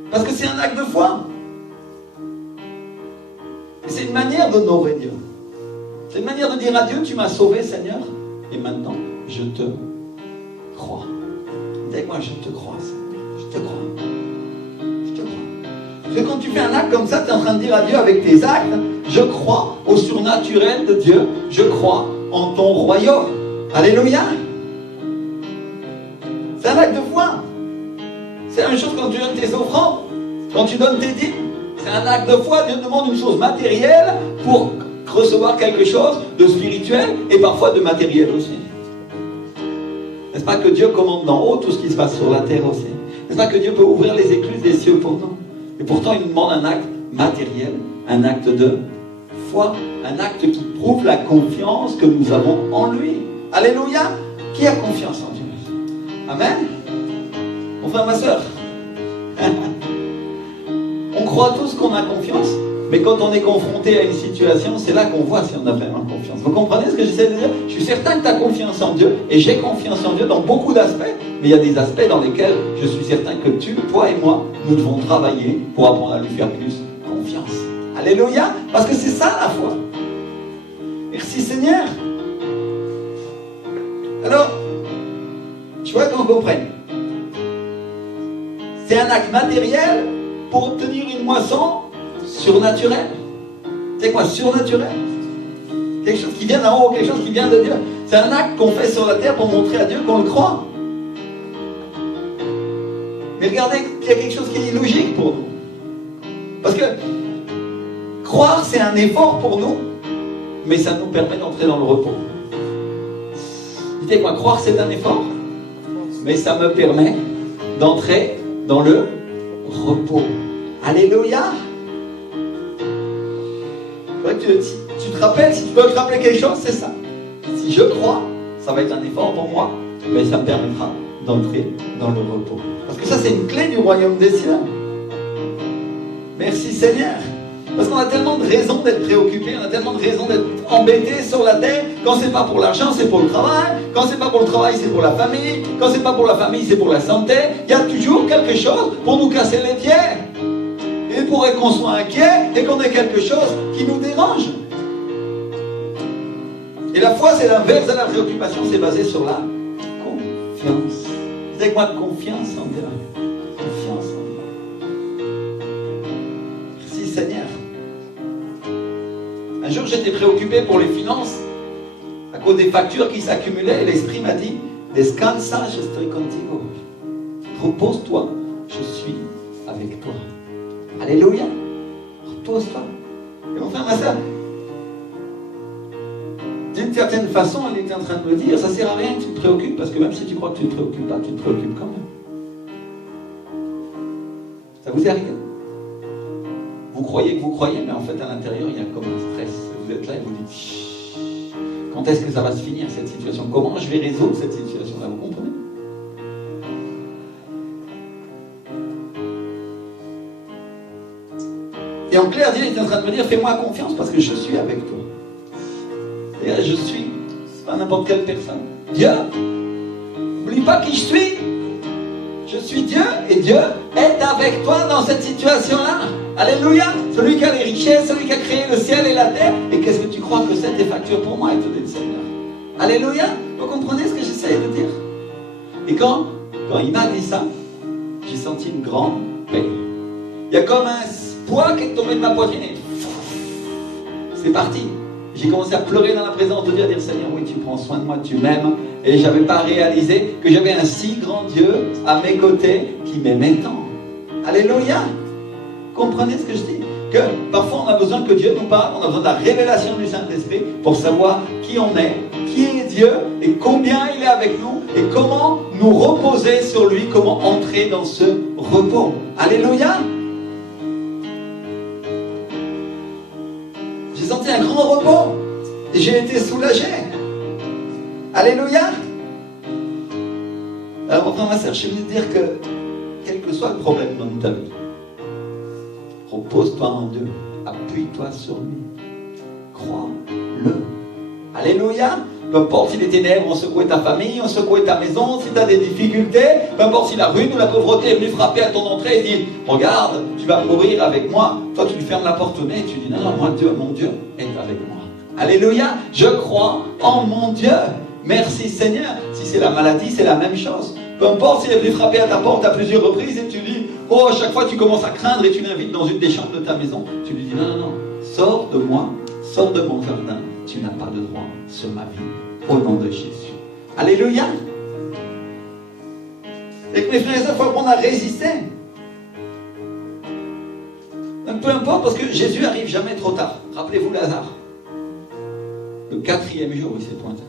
Parce que c'est un acte de foi. Et c'est une manière d'honorer Dieu. C'est une manière de dire à Dieu, tu m'as sauvé Seigneur. Et maintenant, je te crois. Dis moi, je te crois Seigneur. Je te crois. Je te crois. Parce que quand tu fais un acte comme ça, tu es en train de dire à Dieu avec tes actes, je crois au surnaturel de Dieu. Je crois en ton royaume. Alléluia. C'est un acte de foi. C'est la même chose quand tu donnes tes offrandes, quand tu donnes tes dîmes. C'est un acte de foi. Dieu demande une chose matérielle pour recevoir quelque chose de spirituel et parfois de matériel aussi. N'est-ce pas que Dieu commande d'en haut tout ce qui se passe sur la terre aussi? N'est-ce pas que Dieu peut ouvrir les écluses des cieux pour nous? Et pourtant, il nous demande un acte matériel, un acte de foi, un acte qui prouve la confiance que nous avons en lui. Alléluia. Qui a confiance en Dieu? Amen. Mon frère, ma soeur, on croit tous qu'on a confiance, mais quand on est confronté à une situation, c'est là qu'on voit si on a vraiment confiance. Vous comprenez ce que j'essaie de dire? Je suis certain que tu as confiance en Dieu, et j'ai confiance en Dieu dans beaucoup d'aspects, mais il y a des aspects dans lesquels je suis certain que toi et moi, nous devons travailler pour apprendre à lui faire plus confiance. Alléluia. Parce que c'est ça la foi. Merci Seigneur. Alors, tu vois qu'on comprenne. C'est un acte matériel pour obtenir une moisson surnaturelle. C'est quoi surnaturel? Quelque chose qui vient d'en haut, quelque chose qui vient de Dieu. C'est un acte qu'on fait sur la terre pour montrer à Dieu qu'on le croit. Mais regardez, il y a quelque chose qui est illogique pour nous. Parce que Croire, c'est un effort pour nous, mais ça nous permet d'entrer dans le repos. Dites-moi, croire, c'est un effort, mais ça me permet d'entrer dans le repos. Alléluia. Tu te rappelles, si tu peux te rappeler quelque chose, c'est ça. Si je crois, ça va être un effort pour moi, mais ça me permettra d'entrer dans le repos. Parce que ça, c'est une clé du royaume des cieux. Merci Seigneur. Parce qu'on a tellement de raisons d'être préoccupés, on a tellement de raisons d'être embêtés sur la terre. Quand c'est pas pour l'argent, c'est pour le travail. Quand c'est pas pour le travail, c'est pour la famille. Quand c'est pas pour la famille, c'est pour la santé. Il y a toujours quelque chose pour nous casser les pieds. Et pour qu'on soit inquiet et qu'on ait quelque chose qui nous dérange. Et la foi, c'est l'inverse de la préoccupation, c'est basé sur la confiance. Dites avec moi, confiance en Dieu. Confiance en Dieu. Merci Seigneur. Un jour, j'étais préoccupé pour les finances à cause des factures qui s'accumulaient et l'Esprit m'a dit, descansa, je estoy contigo. Repose-toi, je suis avec toi. Alléluia. Repose-toi. Et mon frère, ma soeur, d'une certaine façon, elle était en train de me dire, ça ne sert à rien que tu te préoccupes, parce que même si tu crois que tu ne te préoccupes pas, tu te préoccupes quand même. Ça vous est arrivé? Vous croyez que vous croyez, mais en fait à l'intérieur, il y a comme un stress. Vous êtes là et vous dites, chut, quand est-ce que ça va se finir cette situation? Comment je vais résoudre cette situation-là? Vous comprenez? Et en clair, Dieu est en train de me dire, fais-moi confiance parce que je suis avec toi. Et là, je suis, c'est pas n'importe quelle personne. Dieu, n'oublie pas qui je suis. Je suis Dieu et Dieu est avec toi dans cette situation-là. Alléluia. Celui qui a les richesses, celui qui a créé le ciel et la terre. Et qu'est-ce que tu crois que c'est tes factures pour moi, étonné le Seigneur? Alléluia. Vous comprenez ce que j'essaie de dire? Et quand il m'a dit ça, j'ai senti une grande paix. Il y a comme un poids qui est tombé de ma poitrine et c'est parti. J'ai commencé à pleurer dans la présence de Dieu, à dire Seigneur, oui, tu prends soin de moi, tu m'aimes. Et je n'avais pas réalisé que j'avais un si grand Dieu à mes côtés qui m'aimait tant. Alléluia. Comprenez ce que je dis? Que parfois on a besoin que Dieu nous parle, on a besoin de la révélation du Saint-Esprit pour savoir qui on est, qui est Dieu et combien il est avec nous et comment nous reposer sur lui, comment entrer dans ce repos. Alléluia. J'ai senti un grand repos et j'ai été soulagé. Alléluia. Alors mon frère, ma soeur, je vais vous dire que quel que soit le problème dans ta vie, repose-toi en Dieu, appuie-toi sur lui, crois-le. Alléluia. Peu importe si les ténèbres ont secoué ta famille, ont secoué ta maison, si tu as des difficultés, peu importe si la ruine ou la pauvreté est venue frapper à ton entrée et dit regarde, tu vas mourir avec moi. Toi tu lui fermes la porte au nez et tu dis non, non, moi Dieu, mon Dieu est avec moi. Alléluia, je crois en mon Dieu. Merci Seigneur. Si c'est la maladie, c'est la même chose. Peu importe s'il est venu frapper à ta porte à plusieurs reprises et tu dis oh, à chaque fois tu commences à craindre et tu l'invites dans une des chambres de ta maison, tu lui dis non, non, non, sors de moi, sors de mon jardin. Tu n'as pas de droit sur ma vie, au nom de Jésus. Alléluia. Et que mes frères et sœurs, il faut apprendre à résister. Donc peu importe, parce que Jésus arrive jamais trop tard. Rappelez-vous Lazare. Le 4e jour, il s'est pointé.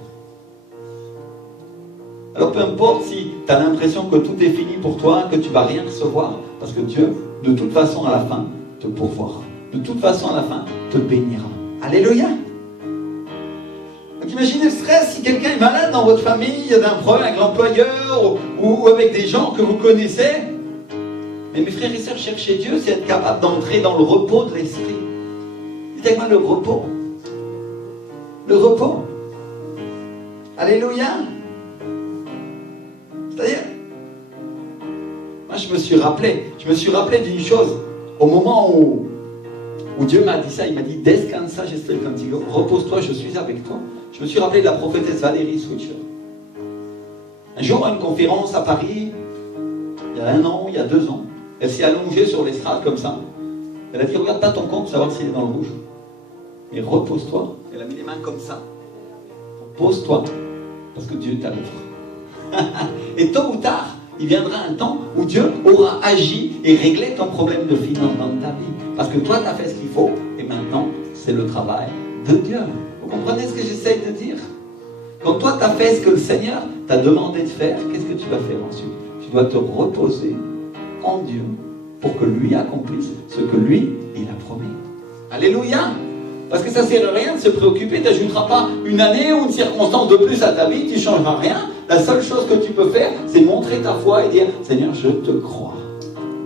Alors peu importe si tu as l'impression que tout est fini pour toi, que tu ne vas rien recevoir, parce que Dieu, de toute façon, à la fin, te pourvoira. De toute façon, à la fin, te bénira. Alléluia. Donc imaginez le stress si quelqu'un est malade dans votre famille, il y a un problème avec l'employeur ou avec des gens que vous connaissez. Mais mes frères et sœurs, chercher Dieu, c'est être capable d'entrer dans le repos de l'esprit. Dites-moi le repos. Le repos. Alléluia. C'est-à-dire, moi je me suis rappelé d'une chose. Au moment où Dieu m'a dit ça, il m'a dit descansa, je estoy contigo, repose-toi, je suis avec toi. Je me suis rappelé de la prophétesse Valérie Switcher. Un jour, à une conférence à Paris, il y a 1 an, il y a 2 ans, elle s'est allongée sur l'estrade comme ça. Elle a dit, regarde pas ton compte pour savoir s'il est dans le rouge. Mais repose-toi. Elle a mis les mains comme ça. Repose-toi, parce que Dieu t'offre. Et tôt ou tard, il viendra un temps où Dieu aura agi et réglé ton problème de finance dans ta vie. Parce que toi, tu as fait ce qu'il faut, et maintenant, c'est le travail de Dieu. Vous comprenez ce que j'essaye de dire? Quand toi, tu as fait ce que le Seigneur t'a demandé de faire, qu'est-ce que tu vas faire ensuite? Tu dois te reposer en Dieu pour que lui accomplisse ce que lui, il a promis. Alléluia! Parce que ça ne sert à rien de se préoccuper, tu n'ajouteras pas une année ou une circonstance de plus à ta vie, tu ne changeras rien. La seule chose que tu peux faire, c'est montrer ta foi et dire, Seigneur, je te crois.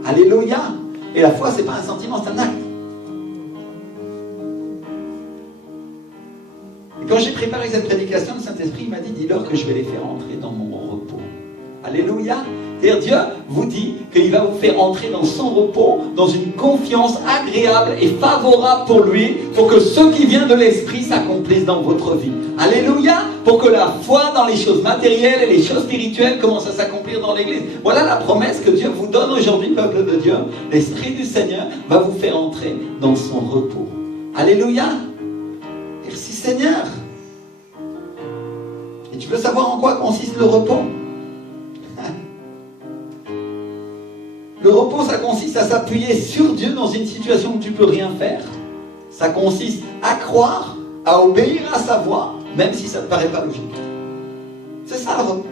Alléluia! Et la foi, ce n'est pas un sentiment, c'est un acte. Et quand j'ai préparé cette prédication, le Saint-Esprit m'a dit, dis-leur que je vais les faire entrer dans mon repos. Alléluia! C'est-à-dire, Dieu vous dit qu'il va vous faire entrer dans son repos, dans une confiance agréable et favorable pour lui, pour que ce qui vient de l'Esprit s'accomplisse dans votre vie. Alléluia! Pour que la foi dans les choses matérielles et les choses spirituelles commence à s'accomplir dans l'Église. Voilà la promesse que Dieu vous donne aujourd'hui, peuple de Dieu. L'Esprit du Seigneur va vous faire entrer dans son repos. Alléluia! Merci Seigneur! Et tu veux savoir en quoi consiste le repos? Le repos, ça consiste à s'appuyer sur Dieu dans une situation où tu ne peux rien faire. Ça consiste à croire, à obéir à sa voix, même si ça ne te paraît pas logique. C'est ça le repos.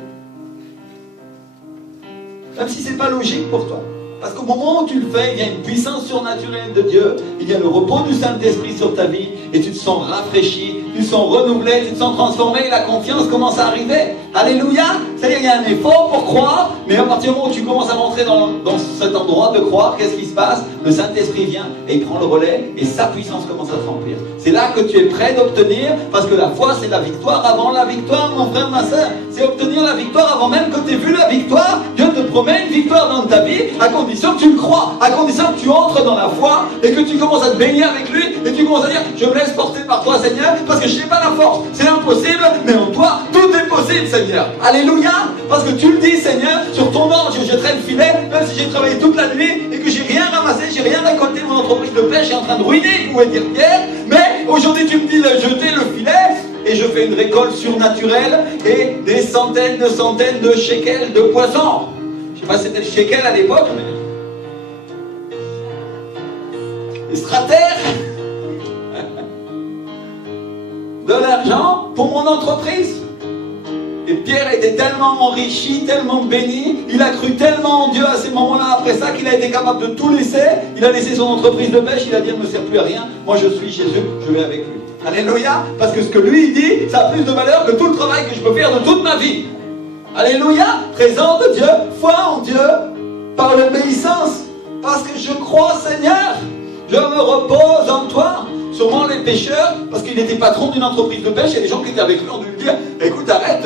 Même si ce n'est pas logique pour toi. Parce qu'au moment où tu le fais, il y a une puissance surnaturelle de Dieu, il y a le repos du Saint-Esprit sur ta vie, et tu te sens rafraîchi, tu te sens renouvelé, tu te sens transformé, et la confiance commence à arriver. Alléluia! C'est-à-dire qu'il y a un effort pour croire, mais à partir du moment où tu commences à rentrer dans cet endroit de croire, qu'est-ce qui se passe? Le Saint-Esprit vient et il prend le relais, et sa puissance commence à se remplir. C'est là que tu es prêt d'obtenir, parce que la foi, c'est la victoire avant la victoire, mon frère, ma soeur. C'est obtenir la victoire avant même que tu aies vu la victoire. Dieu te promet une victoire dans ta vie, à condition que tu le crois, à condition que tu entres dans la foi et que tu commences à te baigner avec lui et tu commences à dire, je me laisse porter par toi Seigneur, parce que je n'ai pas la force, c'est impossible, mais en toi tout est possible Seigneur. Alléluia! Parce que tu le dis Seigneur, sur ton ordre je jetterai le filet, même si j'ai travaillé toute la nuit et que j'ai rien ramassé, j'ai rien récolté, mon entreprise de pêche est en train de ruiner, vous pouvez dire Pierre, mais aujourd'hui tu me dis de jeter le filet et je fais une récolte surnaturelle et des centaines de shekels de poissons. Je ne sais pas si c'était le shekel à l'époque, mais les stratères de l'argent pour mon entreprise. Et Pierre a été tellement enrichi, tellement béni, il a cru tellement en Dieu à ces moments-là, après ça, qu'il a été capable de tout laisser. Il a laissé son entreprise de pêche, il a dit, elle ne me sert plus à rien, moi je suis Jésus, je vais avec lui. Alléluia, parce que ce que lui il dit, ça a plus de valeur que tout le travail que je peux faire de toute ma vie. Alléluia, présence de Dieu, foi en Dieu, par l'obéissance, parce que je crois Seigneur, je me repose en toi. Sûrement les pêcheurs, parce qu'il était patron d'une entreprise de pêche, et les gens qui étaient avec lui ont dû lui dire, écoute arrête,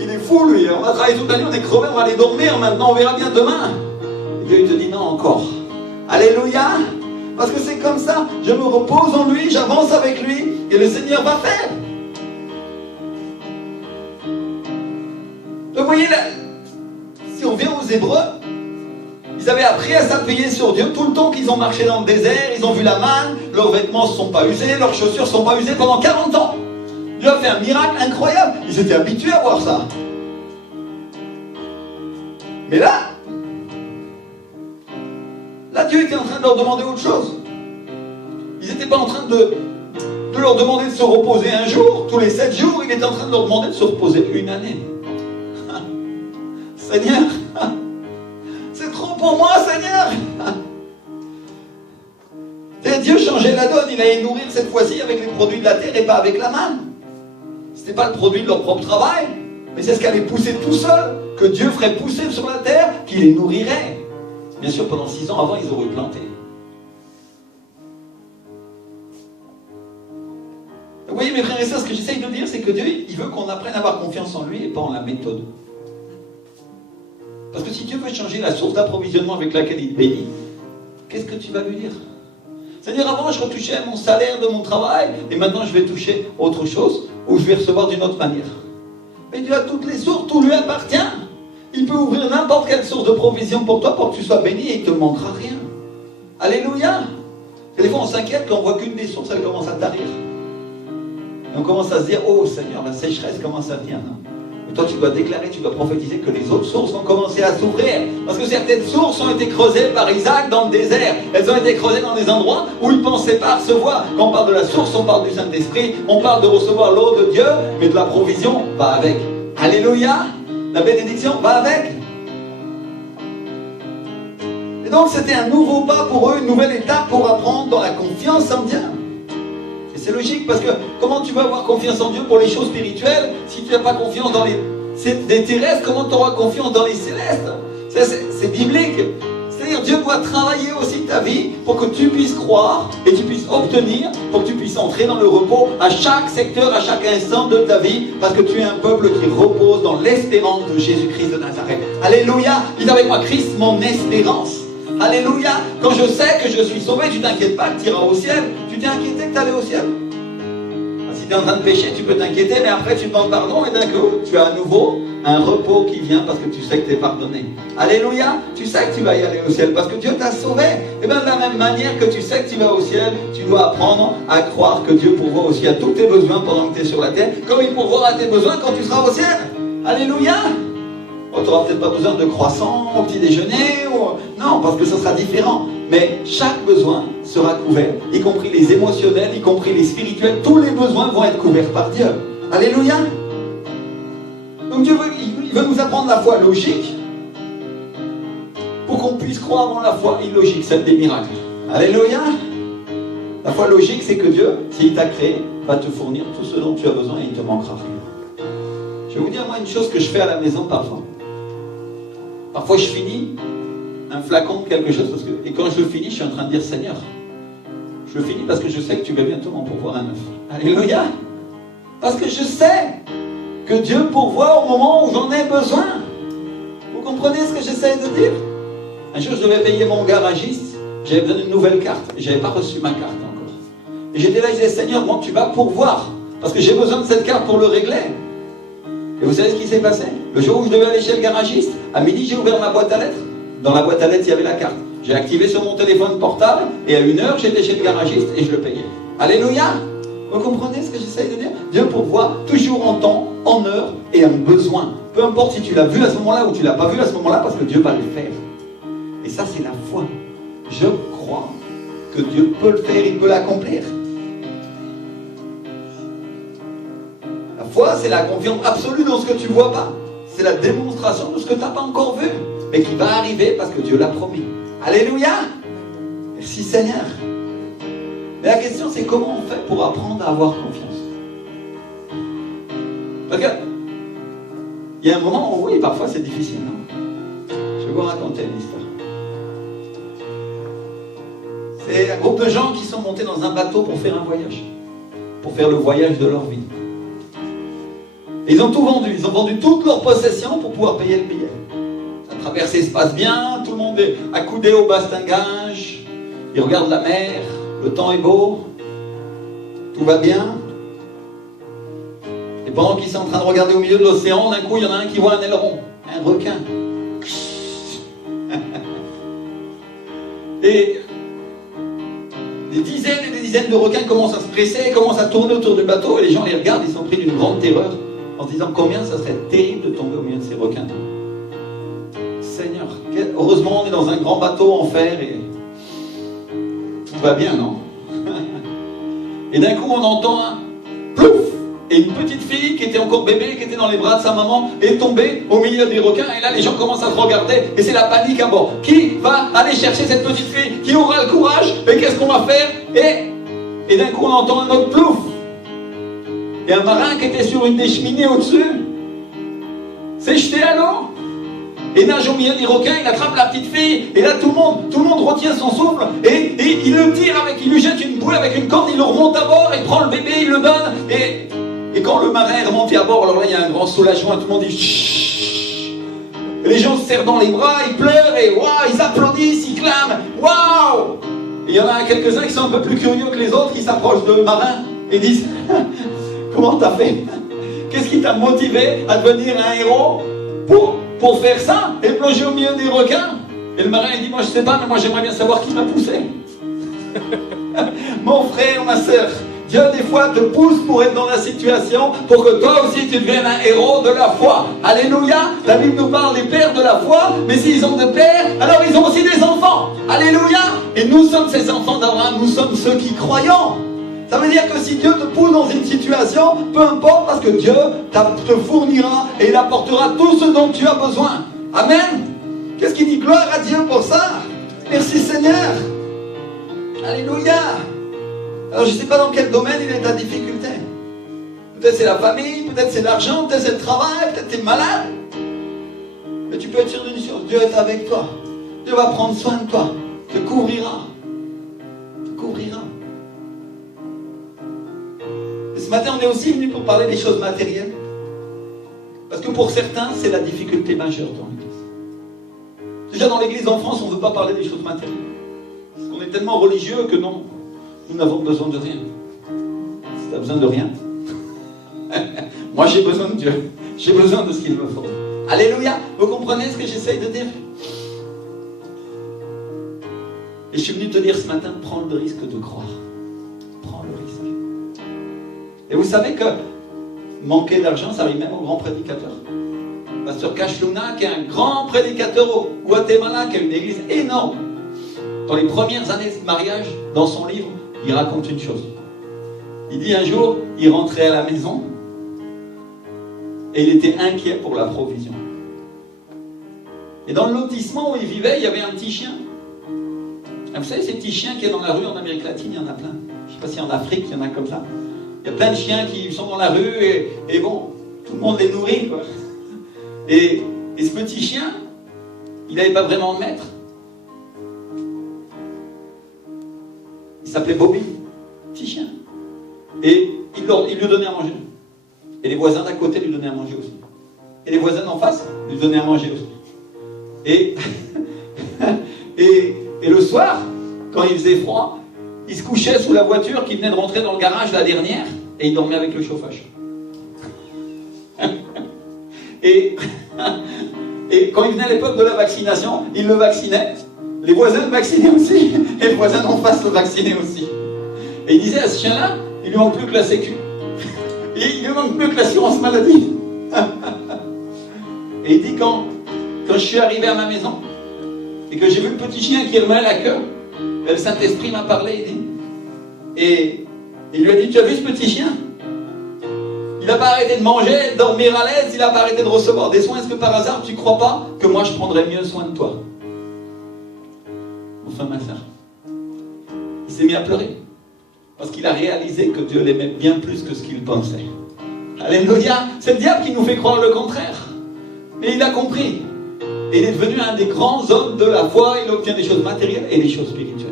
il est fou lui, on a travaillé toute la nuit, on est crevé, on va aller dormir maintenant, on verra bien demain. Et Dieu il te dit non encore. Alléluia, parce que c'est comme ça, je me repose en lui, j'avance avec lui, et le Seigneur va faire. Donc vous voyez, là, si on vient aux Hébreux, ils avaient appris à s'appuyer sur Dieu tout le temps qu'ils ont marché dans le désert, ils ont vu la manne, leurs vêtements ne se sont pas usés, leurs chaussures ne se sont pas usées pendant 40 ans. Dieu a fait un miracle incroyable, ils étaient habitués à voir ça. Mais là, Dieu était en train de leur demander autre chose. Ils n'étaient pas en train de leur demander de se reposer un jour, tous les 7 jours, il était en train de leur demander de se reposer une année. Seigneur, c'est trop pour moi, Seigneur. Et Dieu changeait la donne, il allait nourrir cette fois-ci avec les produits de la terre et pas avec la manne. Ce n'était pas le produit de leur propre travail, mais c'est ce qu'allait pousser tout seul, que Dieu ferait pousser sur la terre, qui les nourrirait. Bien sûr, pendant 6 ans avant, ils auraient planté. Vous voyez, mes frères et sœurs, ce que j'essaye de dire, c'est que Dieu, il veut qu'on apprenne à avoir confiance en lui et pas en la méthode. Parce que si Dieu veut changer la source d'approvisionnement avec laquelle il te bénit, qu'est-ce que tu vas lui dire? C'est-à-dire, avant, je retouchais mon salaire de mon travail, et maintenant, je vais toucher autre chose, ou je vais recevoir d'une autre manière. Mais Dieu a toutes les sources, tout lui appartient. Il peut ouvrir n'importe quelle source de provision pour toi, pour que tu sois béni, et il ne te manquera rien. Alléluia. Et des fois, on s'inquiète quand on voit qu'une des sources, elle commence à tarir. Et on commence à se dire, oh Seigneur, la sécheresse commence à venir. Non? toi tu dois déclarer, tu dois prophétiser que les autres sources vont commencer à s'ouvrir. Parce que certaines sources ont été creusées par Isaac dans le désert. Elles ont été creusées dans des endroits où il ne pensait pas recevoir. Quand on parle de la source, on parle du Saint-Esprit, on parle de recevoir l'eau de Dieu, mais de la provision va avec. Alléluia. La bénédiction va avec. Et donc c'était un nouveau pas pour eux, une nouvelle étape pour apprendre dans la confiance en Dieu. Et c'est logique parce que comment tu vas avoir confiance en Dieu pour les choses spirituelles si tu n'as pas confiance dans les terrestres? Comment tu auras confiance dans les célestes? C'est biblique. C'est-à-dire Dieu doit travailler aussi ta vie pour que tu puisses croire et tu puisses obtenir, pour que tu puisses entrer dans le repos à chaque secteur, à chaque instant de ta vie, parce que tu es un peuple qui repose dans l'espérance de Jésus-Christ de Nazareth. Alléluia. Dis avec moi, Christ, mon espérance. Alléluia. Quand je sais que je suis sauvé, tu t'inquiètes pas que tu iras au ciel. Tu t'es inquiété que tu allais au ciel. Si tu es en train de pécher, tu peux t'inquiéter, mais après tu demandes pardon et d'un coup, tu as à nouveau un repos qui vient parce que tu sais que tu es pardonné. Alléluia. Tu sais que tu vas y aller au ciel parce que Dieu t'a sauvé. Et bien de la même manière que tu sais que tu vas au ciel, tu dois apprendre à croire que Dieu pourvoit aussi à tous tes besoins pendant que tu es sur la terre, comme il pourvoira à tes besoins quand tu seras au ciel. Alléluia. Tu n'auras peut-être pas besoin de croissant au petit déjeuner, non, parce que ça sera différent. Mais chaque besoin sera couvert, y compris les émotionnels, y compris les spirituels. Tous les besoins vont être couverts par Dieu. Alléluia. Donc Dieu il veut nous apprendre la foi logique pour qu'on puisse croire en la foi illogique, celle des miracles. Alléluia. La foi logique, c'est que Dieu, s'il t'a créé, va te fournir tout ce dont tu as besoin et il ne te manquera rien. Je vais vous dire, moi, une chose que je fais à la maison parfois. Parfois, je finis un flacon de quelque chose, et quand je le finis, je suis en train de dire, Seigneur, je le finis parce que je sais que tu vas bientôt m'en pourvoir un neuf. Alléluia. Parce que je sais que Dieu pourvoit au moment où j'en ai besoin. Vous comprenez ce que j'essaie de dire? Un jour, je devais payer mon garagiste, j'avais besoin d'une nouvelle carte, et je n'avais pas reçu ma carte encore. Et j'étais là, je disais, Seigneur, bon, tu vas pourvoir, parce que j'ai besoin de cette carte pour le régler. Et vous savez ce qui s'est passé? Le jour où je devais aller chez le garagiste, à midi, j'ai ouvert ma boîte à lettres. Dans la boîte à lettres, il y avait la carte. J'ai activé sur mon téléphone portable, et à 1h, j'étais chez le garagiste et je le payais. Alléluia. Vous comprenez ce que j'essaye de dire? Dieu pourvoit toujours en temps, en heure et en besoin. Peu importe si tu l'as vu à ce moment-là ou tu ne l'as pas vu à ce moment-là, parce que Dieu va le faire. Et ça, c'est la foi. Je crois que Dieu peut le faire, il peut l'accomplir. La foi, c'est la confiance absolue dans ce que tu ne vois pas. C'est la démonstration de ce que tu n'as pas encore vu, mais qui va arriver parce que Dieu l'a promis. Alléluia. Merci Seigneur. Mais la question, c'est comment on fait pour apprendre à avoir confiance? Parce que il y a un moment où, oui, parfois c'est difficile, non? Je vais vous raconter une histoire. C'est un groupe de gens qui sont montés dans un bateau pour faire un voyage. Pour faire le voyage de leur vie. Et ils ont tout vendu. Ils ont vendu toutes leurs possessions pour pouvoir payer le billet. La traversée se passe bien. Tout le monde est accoudé au bastingage. Ils regardent la mer. Le temps est beau. Tout va bien. Et pendant qu'ils sont en train de regarder au milieu de l'océan, d'un coup, il y en a un qui voit un aileron. Un requin. Et des dizaines et des dizaines de requins commencent à se presser, commencent à tourner autour du bateau, et les gens les regardent, ils sont pris d'une grande terreur, en se disant combien ça serait terrible de tomber au milieu de ces requins. Seigneur, heureusement on est dans un grand bateau en fer, et tout va bien, non? Et d'un coup on entend un plouf, et une petite fille qui était encore bébé, qui était dans les bras de sa maman, est tombée au milieu des requins, et là les gens commencent à se regarder, et c'est la panique à bord. Qui va aller chercher cette petite fille? Qui aura le courage? Et qu'est-ce qu'on va faire? Et d'un coup on entend un autre plouf. Et un marin qui était sur une des cheminées au-dessus s'est jeté à l'eau. Et nage au milieu des requins, il attrape la petite fille, et là tout le monde retient son souffle, et il le tire il lui jette une boule avec une corde, il le remonte à bord, il prend le bébé, il le donne, et quand le marin est remonté à bord, alors là il y a un grand soulagement, tout le monde dit chut. Et les gens se serrent dans les bras, ils pleurent, et waouh, ils applaudissent, ils clament, waouh. Et il y en a quelques-uns qui sont un peu plus curieux que les autres, qui s'approchent de marin, et disent comment t'as fait? Qu'est-ce qui t'a motivé à devenir un héros pour faire ça et plonger au milieu des requins? Et le marin il dit moi je sais pas, mais moi j'aimerais bien savoir qui m'a poussé. Mon frère, ma soeur, Dieu, des fois, te pousse pour être dans la situation, pour que toi aussi, tu deviennes un héros de la foi. Alléluia. La Bible nous parle des pères de la foi, mais s'ils ont des pères, alors ils ont aussi des enfants. Alléluia. Et nous sommes ces enfants d'Abraham, nous sommes ceux qui croyons. Ça veut dire que si Dieu te pousse dans une situation, peu importe, parce que Dieu te fournira et il apportera tout ce dont tu as besoin. Amen. Qu'est-ce qu'il dit? Gloire à Dieu pour ça. Merci Seigneur. Alléluia. Alors je ne sais pas dans quel domaine il est ta difficulté. Peut-être c'est la famille, peut-être c'est l'argent, peut-être c'est le travail, peut-être tu es malade. Mais tu peux être sûr d'une chose, Dieu est avec toi. Dieu va prendre soin de toi. Te couvrira. Te couvrira. Et ce matin, on est aussi venu pour parler des choses matérielles. Parce que pour certains, c'est la difficulté majeure dans l'église. Déjà dans l'église en France, on ne veut pas parler des choses matérielles. Parce qu'on est tellement religieux que non, nous n'avons besoin de rien. Si tu as besoin de rien, moi j'ai besoin de Dieu. J'ai besoin de ce qu'il me faut. Alléluia. Vous comprenez ce que j'essaye de dire? Et je suis venu te dire ce matin, prends le risque de croire. Prends le risque. Et vous savez que manquer d'argent, ça arrive même aux grands prédicateurs. Pasteur Cash Luna, qui est un grand prédicateur au Guatemala, qui a une église énorme. Dans les premières années de mariage, dans son livre, il raconte une chose. Il dit un jour, il rentrait à la maison et il était inquiet pour la provision. Et dans le lotissement où il vivait, il y avait un petit chien. Et vous savez, ces petits chiens qu'il y a dans la rue en Amérique latine, il y en a plein. Je ne sais pas si en Afrique, il y en a comme ça. Il y a plein de chiens qui sont dans la rue et bon, tout le monde les nourrit, quoi. Et ce petit chien, il n'avait pas vraiment de maître. Il s'appelait Bobby, petit chien. Et il lui donnait à manger. Et les voisins d'à côté lui donnaient à manger aussi. Et les voisins d'en face lui donnaient à manger aussi. Et le soir, quand il faisait froid, il se couchait sous la voiture qui venait de rentrer dans le garage, la dernière, et il dormait avec le chauffage. Et quand il venait à l'époque de la vaccination, il le vaccinait. Les voisins le vaccinaient aussi. Et le voisin d'en face le vaccinait aussi. Et il disait à ce chien-là, il lui manque plus que la sécu. Il lui manque plus que l'assurance maladie. Et il dit quand je suis arrivé à ma maison, et que j'ai vu le petit chien qui remuait la queue, le Saint-Esprit m'a parlé, il dit. Et il lui a dit, tu as vu ce petit chien? Il n'a pas arrêté de manger, de dormir à l'aise, il n'a pas arrêté de recevoir des soins. Est-ce que par hasard, tu ne crois pas que moi je prendrais mieux soin de toi? Enfin, ma soeur, il s'est mis à pleurer. Parce qu'il a réalisé que Dieu l'aimait bien plus que ce qu'il pensait. Alléluia. C'est le diable qui nous fait croire le contraire. Mais il a compris. Et il est devenu un des grands hommes de la foi. Il obtient des choses matérielles et des choses spirituelles.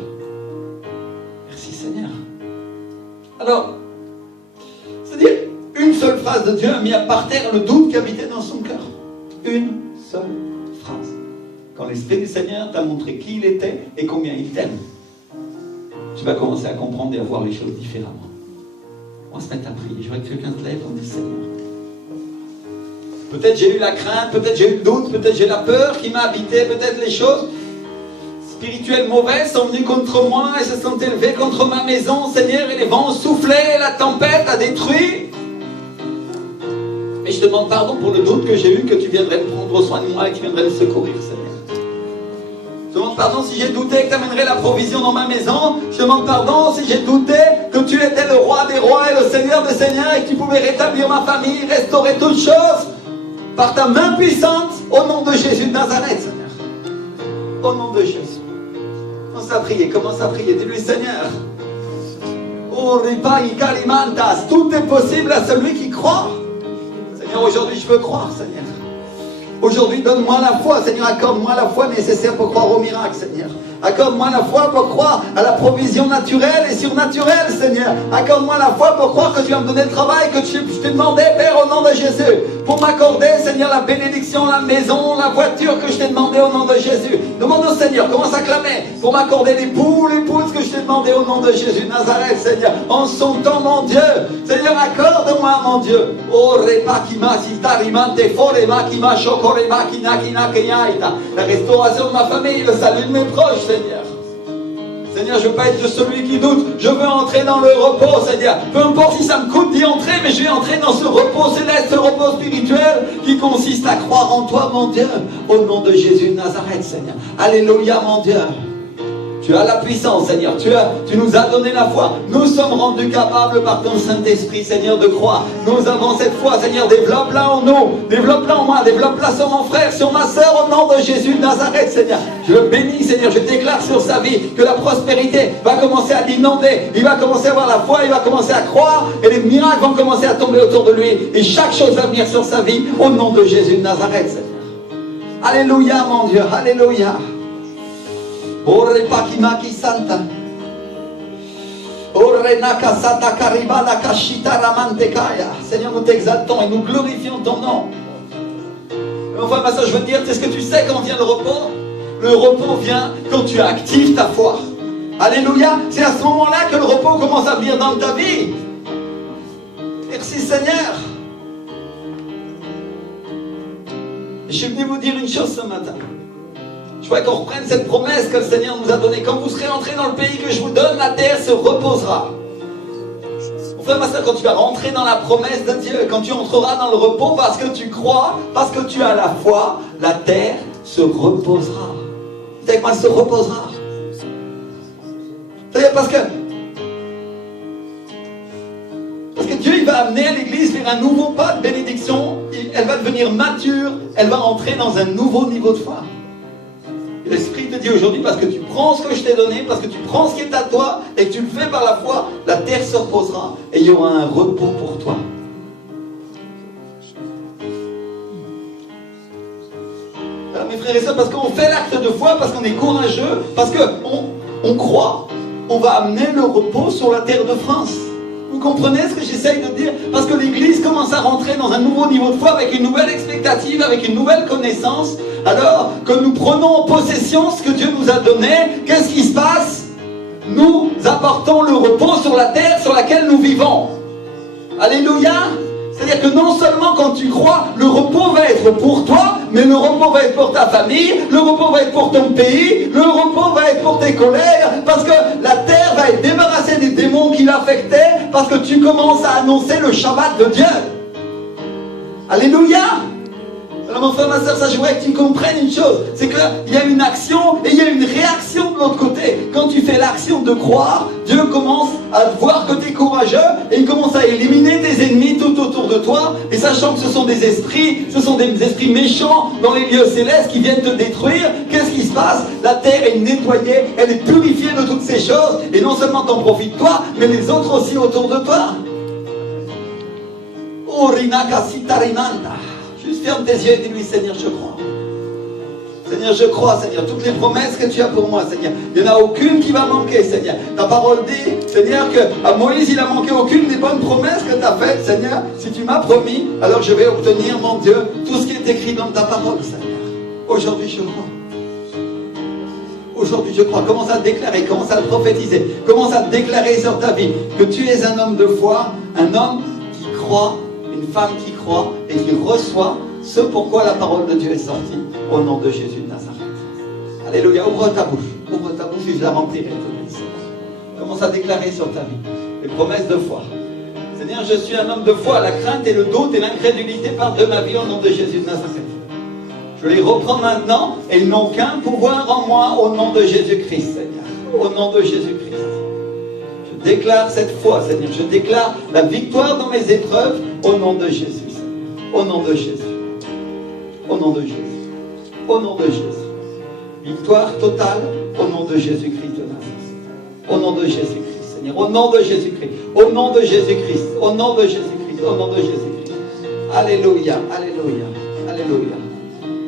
Merci Seigneur. Alors, c'est-à-dire, une seule phrase de Dieu a mis par terre le doute qui habitait dans son cœur. Une seule phrase. Quand l'Esprit du Seigneur t'a montré qui il était et combien il t'aime, tu vas commencer à comprendre et à voir les choses différemment. On va se mettre à prier. Je voudrais que quelqu'un se lève, on dit Seigneur. Peut-être j'ai eu la crainte, peut-être j'ai eu le doute, peut-être j'ai la peur qui m'a habité, peut-être les choses spirituelles mauvaises sont venues contre moi et se sont élevées contre ma maison, Seigneur, et les vents ont soufflé, la tempête a détruit. Mais je demande pardon pour le doute que j'ai eu, que tu viendrais prendre soin de moi et que tu viendrais me secourir, Seigneur. Je demande pardon si j'ai douté que tu amènerais la provision dans ma maison. Je demande pardon si j'ai douté que tu étais le roi des rois et le seigneur des seigneurs et que tu pouvais rétablir ma famille, restaurer toutes choses par ta main puissante au nom de Jésus de Nazareth, Seigneur. Au nom de Jésus. Commence à prier, dis-lui Seigneur. Oh, tout est possible à celui qui croit. Seigneur, aujourd'hui je veux croire, Seigneur. Aujourd'hui, donne-moi la foi, Seigneur, accorde-moi la foi nécessaire pour croire au miracle, Seigneur. Accorde-moi la foi pour croire à la provision naturelle et surnaturelle, Seigneur. Accorde-moi la foi pour croire que tu vas me donner le travail que je t'ai demandé, Père, au nom de Jésus. Pour m'accorder, Seigneur, la bénédiction, la maison, la voiture que je t'ai demandé au nom de Jésus. Demande au Seigneur, commence à clamer pour m'accorder l'époux, l'épouse que je t'ai demandé au nom de Jésus de Nazareth, Seigneur. En son temps, mon Dieu. Seigneur, accorde-moi, mon Dieu. Oh, la restauration de ma famille, le salut de mes proches, Seigneur. Seigneur, je ne veux pas être celui qui doute. Je veux entrer dans le repos, Seigneur. Peu importe si ça me coûte d'y entrer, mais je vais entrer dans ce repos céleste, ce repos spirituel qui consiste à croire en toi, mon Dieu. Au nom de Jésus de Nazareth, Seigneur. Alléluia, mon Dieu. Tu as la puissance, Seigneur. Tu nous as donné la foi. Nous sommes rendus capables par ton Saint-Esprit, Seigneur, de croire. Nous avons cette foi, Seigneur. Développe-la en nous. Développe-la en moi. Développe-la sur mon frère, sur ma soeur, au nom de Jésus de Nazareth, Seigneur. Je le bénis, Seigneur. Je déclare sur sa vie que la prospérité va commencer à l'inonder. Il va commencer à avoir la foi. Il va commencer à croire. Et les miracles vont commencer à tomber autour de lui. Et chaque chose va venir sur sa vie, au nom de Jésus de Nazareth, Seigneur. Alléluia, mon Dieu. Alléluia. Ore pakimaki santa. Ore nakasata karibala kashita ramantekaya. Seigneur, nous t'exaltons et nous glorifions ton nom. Mais enfin, ma soeur, je veux te dire, est-ce que tu sais quand vient le repos? Le repos vient quand tu actives ta foi. Alléluia. C'est à ce moment-là que le repos commence à venir dans ta vie. Merci Seigneur. Je suis venu vous dire une chose ce matin. Je voudrais qu'on reprenne cette promesse que le Seigneur nous a donnée. Quand vous serez entrés dans le pays que je vous donne, la terre se reposera. Mon frère, ma soeur, quand tu vas rentrer dans la promesse de Dieu, quand tu entreras dans le repos parce que tu crois, parce que tu as la foi, la terre se reposera. Vous savez quoi, se reposera? C'est-à-dire parce que Dieu, il va amener l'Église vers un nouveau pas de bénédiction. Elle va devenir mature. Elle va entrer dans un nouveau niveau de foi. L'Esprit te dit aujourd'hui, parce que tu prends ce que je t'ai donné, parce que tu prends ce qui est à toi, et que tu le fais par la foi, la terre se reposera, et il y aura un repos pour toi. Alors mes frères et sœurs, parce qu'on fait l'acte de foi, parce qu'on est courageux, parce qu'on croit, on va amener le repos sur la terre de France. Vous comprenez ce que j'essaye de dire? Parce que l'Église commence à rentrer dans un nouveau niveau de foi avec une nouvelle expectative, avec une nouvelle connaissance. Alors que nous prenons en possession ce que Dieu nous a donné, qu'est-ce qui se passe? Nous apportons le repos sur la terre sur laquelle nous vivons. Alléluia! C'est-à-dire que non seulement quand tu crois, le repos va être pour toi, mais le repos va être pour ta famille, le repos va être pour ton pays, le repos va être pour tes collègues, parce que la terre va être débarrassée des démons qui l'affectaient, parce que tu commences à annoncer le Shabbat de Dieu. Alléluia! Alors mon frère, ma soeur, ça je voudrais que tu comprennes une chose, c'est qu'il y a une action et il y a une réaction de l'autre côté. Quand tu fais l'action de croire, Dieu commence à voir que tu es courageux et il commence à éliminer tes ennemis tout autour de toi. Et sachant que ce sont des esprits méchants dans les lieux célestes qui viennent te détruire, qu'est-ce qui se passe? La terre est nettoyée, elle est purifiée de toutes ces choses. Et non seulement t'en profites toi, mais les autres aussi autour de toi. Juste ferme tes yeux et dis-lui, Seigneur, je crois. Seigneur, je crois, Seigneur, toutes les promesses que tu as pour moi, Seigneur. Il n'y en a aucune qui va manquer, Seigneur. Ta parole dit, Seigneur, qu'à Moïse, il n'a manqué aucune des bonnes promesses que tu as faites, Seigneur. Si tu m'as promis, alors je vais obtenir, mon Dieu, tout ce qui est écrit dans ta parole, Seigneur. Aujourd'hui, je crois. Aujourd'hui, je crois. Commence à le déclarer, commence à le prophétiser. Commence à le déclarer sur ta vie. Que tu es un homme de foi, un homme qui croit, une femme qui croit et qui reçoit ce pourquoi la parole de Dieu est sortie au nom de Jésus de Nazareth. Alléluia, ouvre ta bouche et je la remplirai. Commence à déclarer sur ta vie les promesses de foi. Seigneur, je suis un homme de foi, la crainte et le doute et l'incrédulité partent de ma vie au nom de Jésus de Nazareth. Je les reprends maintenant et ils n'ont qu'un pouvoir en moi au nom de Jésus-Christ, Seigneur. Au nom de Jésus-Christ. Je déclare cette foi, Seigneur. Je déclare la victoire dans mes épreuves au nom de Jésus, Seigneur. Au nom de Jésus. Au nom de Jésus. Au nom de Jésus. Victoire totale au nom de Jésus-Christ de Nazareth. Au nom de Jésus-Christ, Seigneur. Au nom de Jésus-Christ. Au nom de Jésus-Christ. Au nom de Jésus-Christ. Au nom de Jésus-Christ. Alléluia. Alléluia. Alléluia.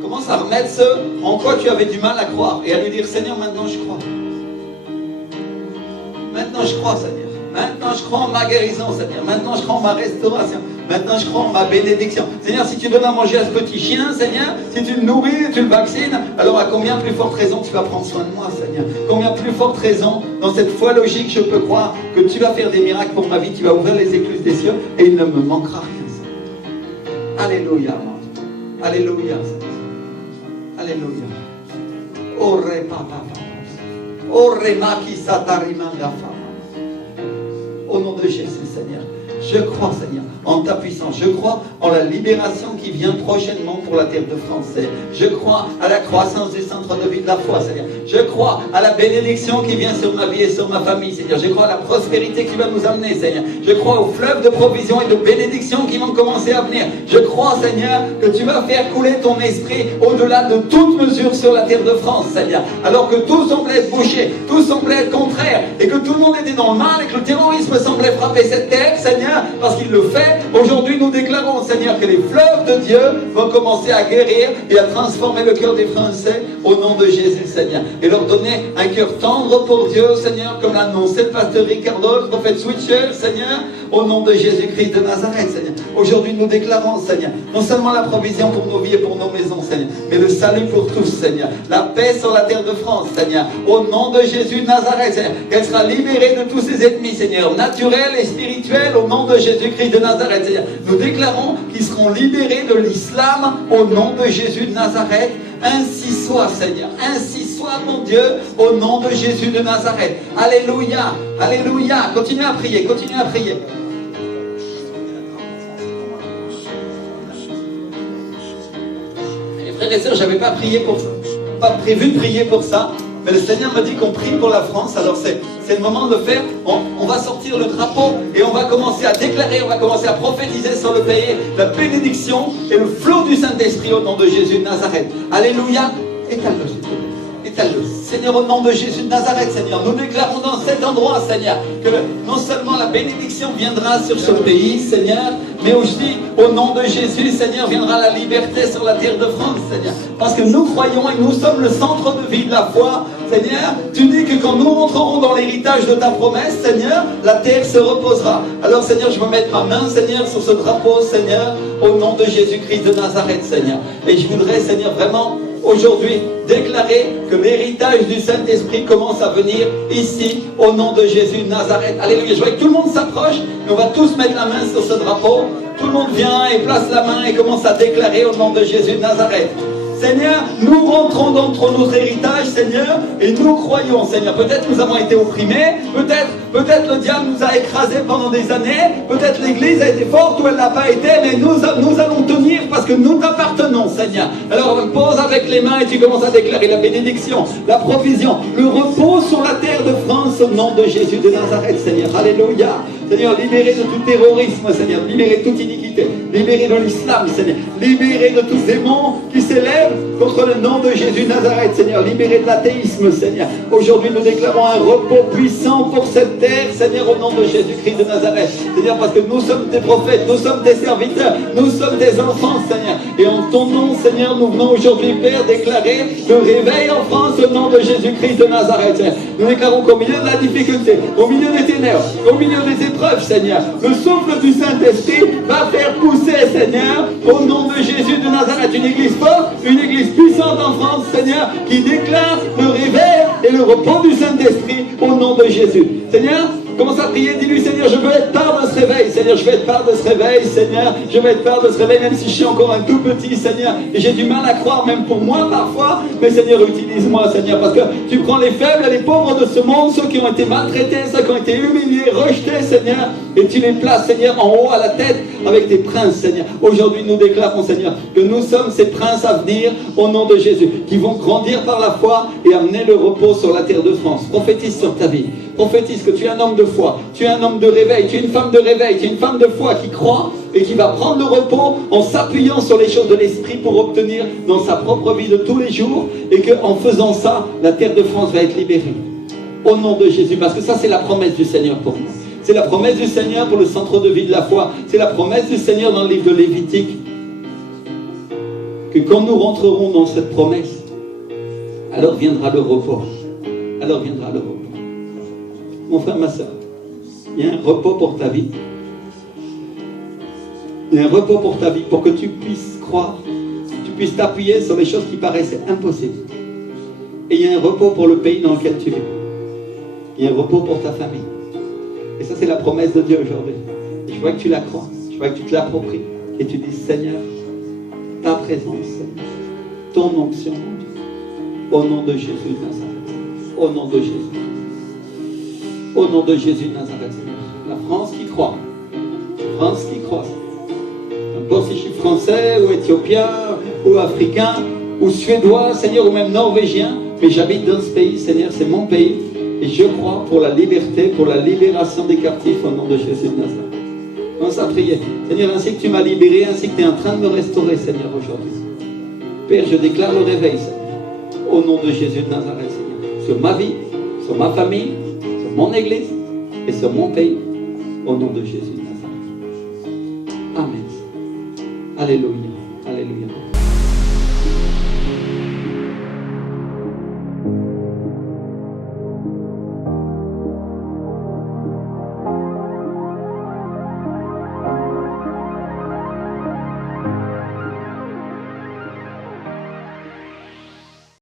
Commence à remettre ce en quoi tu avais du mal à croire et à lui dire, Seigneur, maintenant je crois. Maintenant je crois, Seigneur. Maintenant je crois en ma guérison, Seigneur. Maintenant je crois en ma restauration. Maintenant je crois en ma bénédiction. Seigneur, si tu donnes à manger à ce petit chien, Seigneur, si tu le nourris, tu le vaccines, alors à combien plus forte raison tu vas prendre soin de moi, Seigneur? Combien plus forte raison, dans cette foi logique, je peux croire que tu vas faire des miracles pour ma vie, tu vas ouvrir les écluses des cieux et il ne me manquera rien, Seigneur. Alléluia, mon Dieu. Alléluia, Seigneur. Alléluia. Ore papa. Au nom de Jésus, Seigneur. Je crois, Seigneur, en ta puissance. Je crois en la libération qui vient prochainement pour la terre de France, Seigneur. Je crois à la croissance du centre de vie de la foi, Seigneur. Je crois à la bénédiction qui vient sur ma vie et sur ma famille, Seigneur. Je crois à la prospérité qui va nous amener, Seigneur. Je crois aux fleuves de provision et de bénédiction qui vont commencer à venir. Je crois, Seigneur, que tu vas faire couler ton esprit au-delà de toute mesure sur la terre de France, Seigneur. Alors que tout semblait être bouché, tout semblait être contraire, et que tout le monde était dans le mal, et que le terrorisme semblait frapper cette terre, Seigneur, parce qu'il le fait. Aujourd'hui, nous déclarons, Seigneur, que les fleuves de Dieu vont commencer à guérir et à transformer le cœur des Français au nom de Jésus, Seigneur. Et leur donner un cœur tendre pour Dieu, Seigneur, comme l'a annoncé le pasteur Ricardo, le prophète Switcher, Seigneur, au nom de Jésus-Christ de Nazareth, Seigneur. Aujourd'hui, nous déclarons, Seigneur, non seulement la provision pour nos vies et pour nos maisons, Seigneur, mais le salut pour tous, Seigneur. La paix sur la terre de France, Seigneur. Au nom de Jésus de Nazareth, Seigneur. Qu'elle sera libérée de tous ses ennemis, Seigneur, naturels et spirituels, au nom de Jésus-Christ de Nazareth, Seigneur. Nous déclarons qu'ils seront libérés de l'islam au nom de Jésus de Nazareth. Ainsi soit, Seigneur. Ainsi soit, mon Dieu, au nom de Jésus de Nazareth. Alléluia. Alléluia. Continuez à prier. Continuez à prier. Et frères et sœurs, je n'avais pas prié pour ça. Pas prévu de prier pour ça. Mais le Seigneur me dit qu'on prie pour la France. Alors c'est le moment de le faire. On va sortir le drapeau et on va commencer à déclarer, on va commencer à prophétiser sur le pays la bénédiction et le flot du Saint-Esprit au nom de Jésus de Nazareth. Alléluia. Étale-le, s'il te plaît. Étale-le. Seigneur, au nom de Jésus de Nazareth, Seigneur, nous déclarons dans cet endroit, Seigneur, que non seulement la bénédiction viendra sur ce pays, Seigneur, mais aussi, au nom de Jésus, Seigneur, viendra la liberté sur la terre de France, Seigneur. Parce que nous croyons et nous sommes le centre de vie de la foi, Seigneur. Tu dis que quand nous rentrerons dans l'héritage de ta promesse, Seigneur, la terre se reposera. Alors, Seigneur, je veux mettre ma main, Seigneur, sur ce drapeau, Seigneur, au nom de Jésus-Christ de Nazareth, Seigneur. Et je voudrais, Seigneur, vraiment aujourd'hui déclarer que l'héritage du Saint-Esprit commence à venir ici au nom de Jésus de Nazareth. Alléluia. Je vois que tout le monde s'approche et on va tous mettre la main sur ce drapeau. Tout le monde vient et place la main et commence à déclarer au nom de Jésus de Nazareth. Seigneur, nous rentrons dans notre héritage, Seigneur, et nous croyons, Seigneur. Peut-être nous avons été opprimés, peut-être le diable nous a écrasés pendant des années, peut-être l'Église a été forte ou elle n'a pas été, mais nous allons tenir parce que nous t'appartenons, Seigneur. Alors on pose avec les mains et tu commences à déclarer la bénédiction, la provision, le repos sur la terre de France au nom de Jésus de Nazareth, Seigneur. Alléluia. Seigneur, libéré de tout terrorisme, Seigneur, libéré de toute iniquité, libéré de l'islam, Seigneur, libéré de tous démons qui s'élèvent contre le nom de Jésus de Nazareth, Seigneur, libéré de l'athéisme, Seigneur. Aujourd'hui, nous déclarons un repos puissant pour cette terre, Seigneur, au nom de Jésus-Christ de Nazareth. Seigneur, parce que nous sommes tes prophètes, nous sommes tes serviteurs, nous sommes tes enfants, Seigneur. Et en ton nom, Seigneur, nous venons aujourd'hui, Père, déclarer le réveil en France au nom de Jésus-Christ de Nazareth, Seigneur. Nous déclarons qu'au milieu de la difficulté, au milieu des ténèbres, au milieu des épreuves, Seigneur, le souffle du Saint-Esprit va faire pousser, Seigneur, au nom de Jésus de Nazareth, une église forte, une église puissante en France, Seigneur, qui déclare le réveil et le repos du Saint-Esprit au nom de Jésus. Seigneur, commence à prier, dis-lui, Seigneur, je veux être part de ce réveil, Seigneur, je veux être part de ce réveil, Seigneur, je veux être part de ce réveil, même si je suis encore un tout petit, Seigneur, et j'ai du mal à croire, même pour moi parfois, mais Seigneur, utilise-moi, Seigneur, parce que tu prends les faibles et les pauvres de ce monde, ceux qui ont été maltraités, ceux qui ont été humiliés, rejetés, Seigneur, et tu les places, Seigneur, en haut à la tête avec tes princes, Seigneur. Aujourd'hui, nous déclarons, Seigneur, que nous sommes ces princes à venir au nom de Jésus, qui vont grandir par la foi et amener le repos sur la terre de France. Prophétise sur ta vie. Prophétise que tu es un homme de foi, tu es un homme de réveil, tu es une femme de réveil, tu es une femme de foi qui croit et qui va prendre le repos en s'appuyant sur les choses de l'esprit pour obtenir dans sa propre vie de tous les jours, et qu'en faisant ça, la terre de France va être libérée. Au nom de Jésus, parce que ça c'est la promesse du Seigneur pour nous. C'est la promesse du Seigneur pour le centre de vie de la foi. C'est la promesse du Seigneur dans le livre de Lévitique. Que quand nous rentrerons dans cette promesse, alors viendra le repos. Alors viendra le repos. Mon frère, ma soeur, il y a un repos pour ta vie. Il y a un repos pour ta vie, pour que tu puisses croire, tu puisses t'appuyer sur les choses qui paraissaient impossibles. Et il y a un repos pour le pays dans lequel tu vis. Il y a un repos pour ta famille. Et ça, c'est la promesse de Dieu aujourd'hui. Et je vois que tu la crois, je vois que tu te l'appropries. Et tu dis, Seigneur, ta présence, Seigneur, ton onction, au nom de Jésus de Nazareth. Au nom de Jésus. Au nom de Jésus de Nazareth, Seigneur. La France qui croit. La France qui croit. N'importe si je suis français ou éthiopien ou africain ou suédois, Seigneur, ou même norvégien, mais j'habite dans ce pays, Seigneur, c'est mon pays. Et je crois pour la liberté, pour la libération des captifs au nom de Jésus de Nazareth. Commence à prier. Seigneur, ainsi que tu m'as libéré, ainsi que tu es en train de me restaurer, Seigneur, aujourd'hui. Père, je déclare le réveil, Seigneur, au nom de Jésus de Nazareth, Seigneur. Sur ma vie, sur ma famille, sur mon église et sur mon pays, au nom de Jésus de Nazareth. Amen. Alléluia.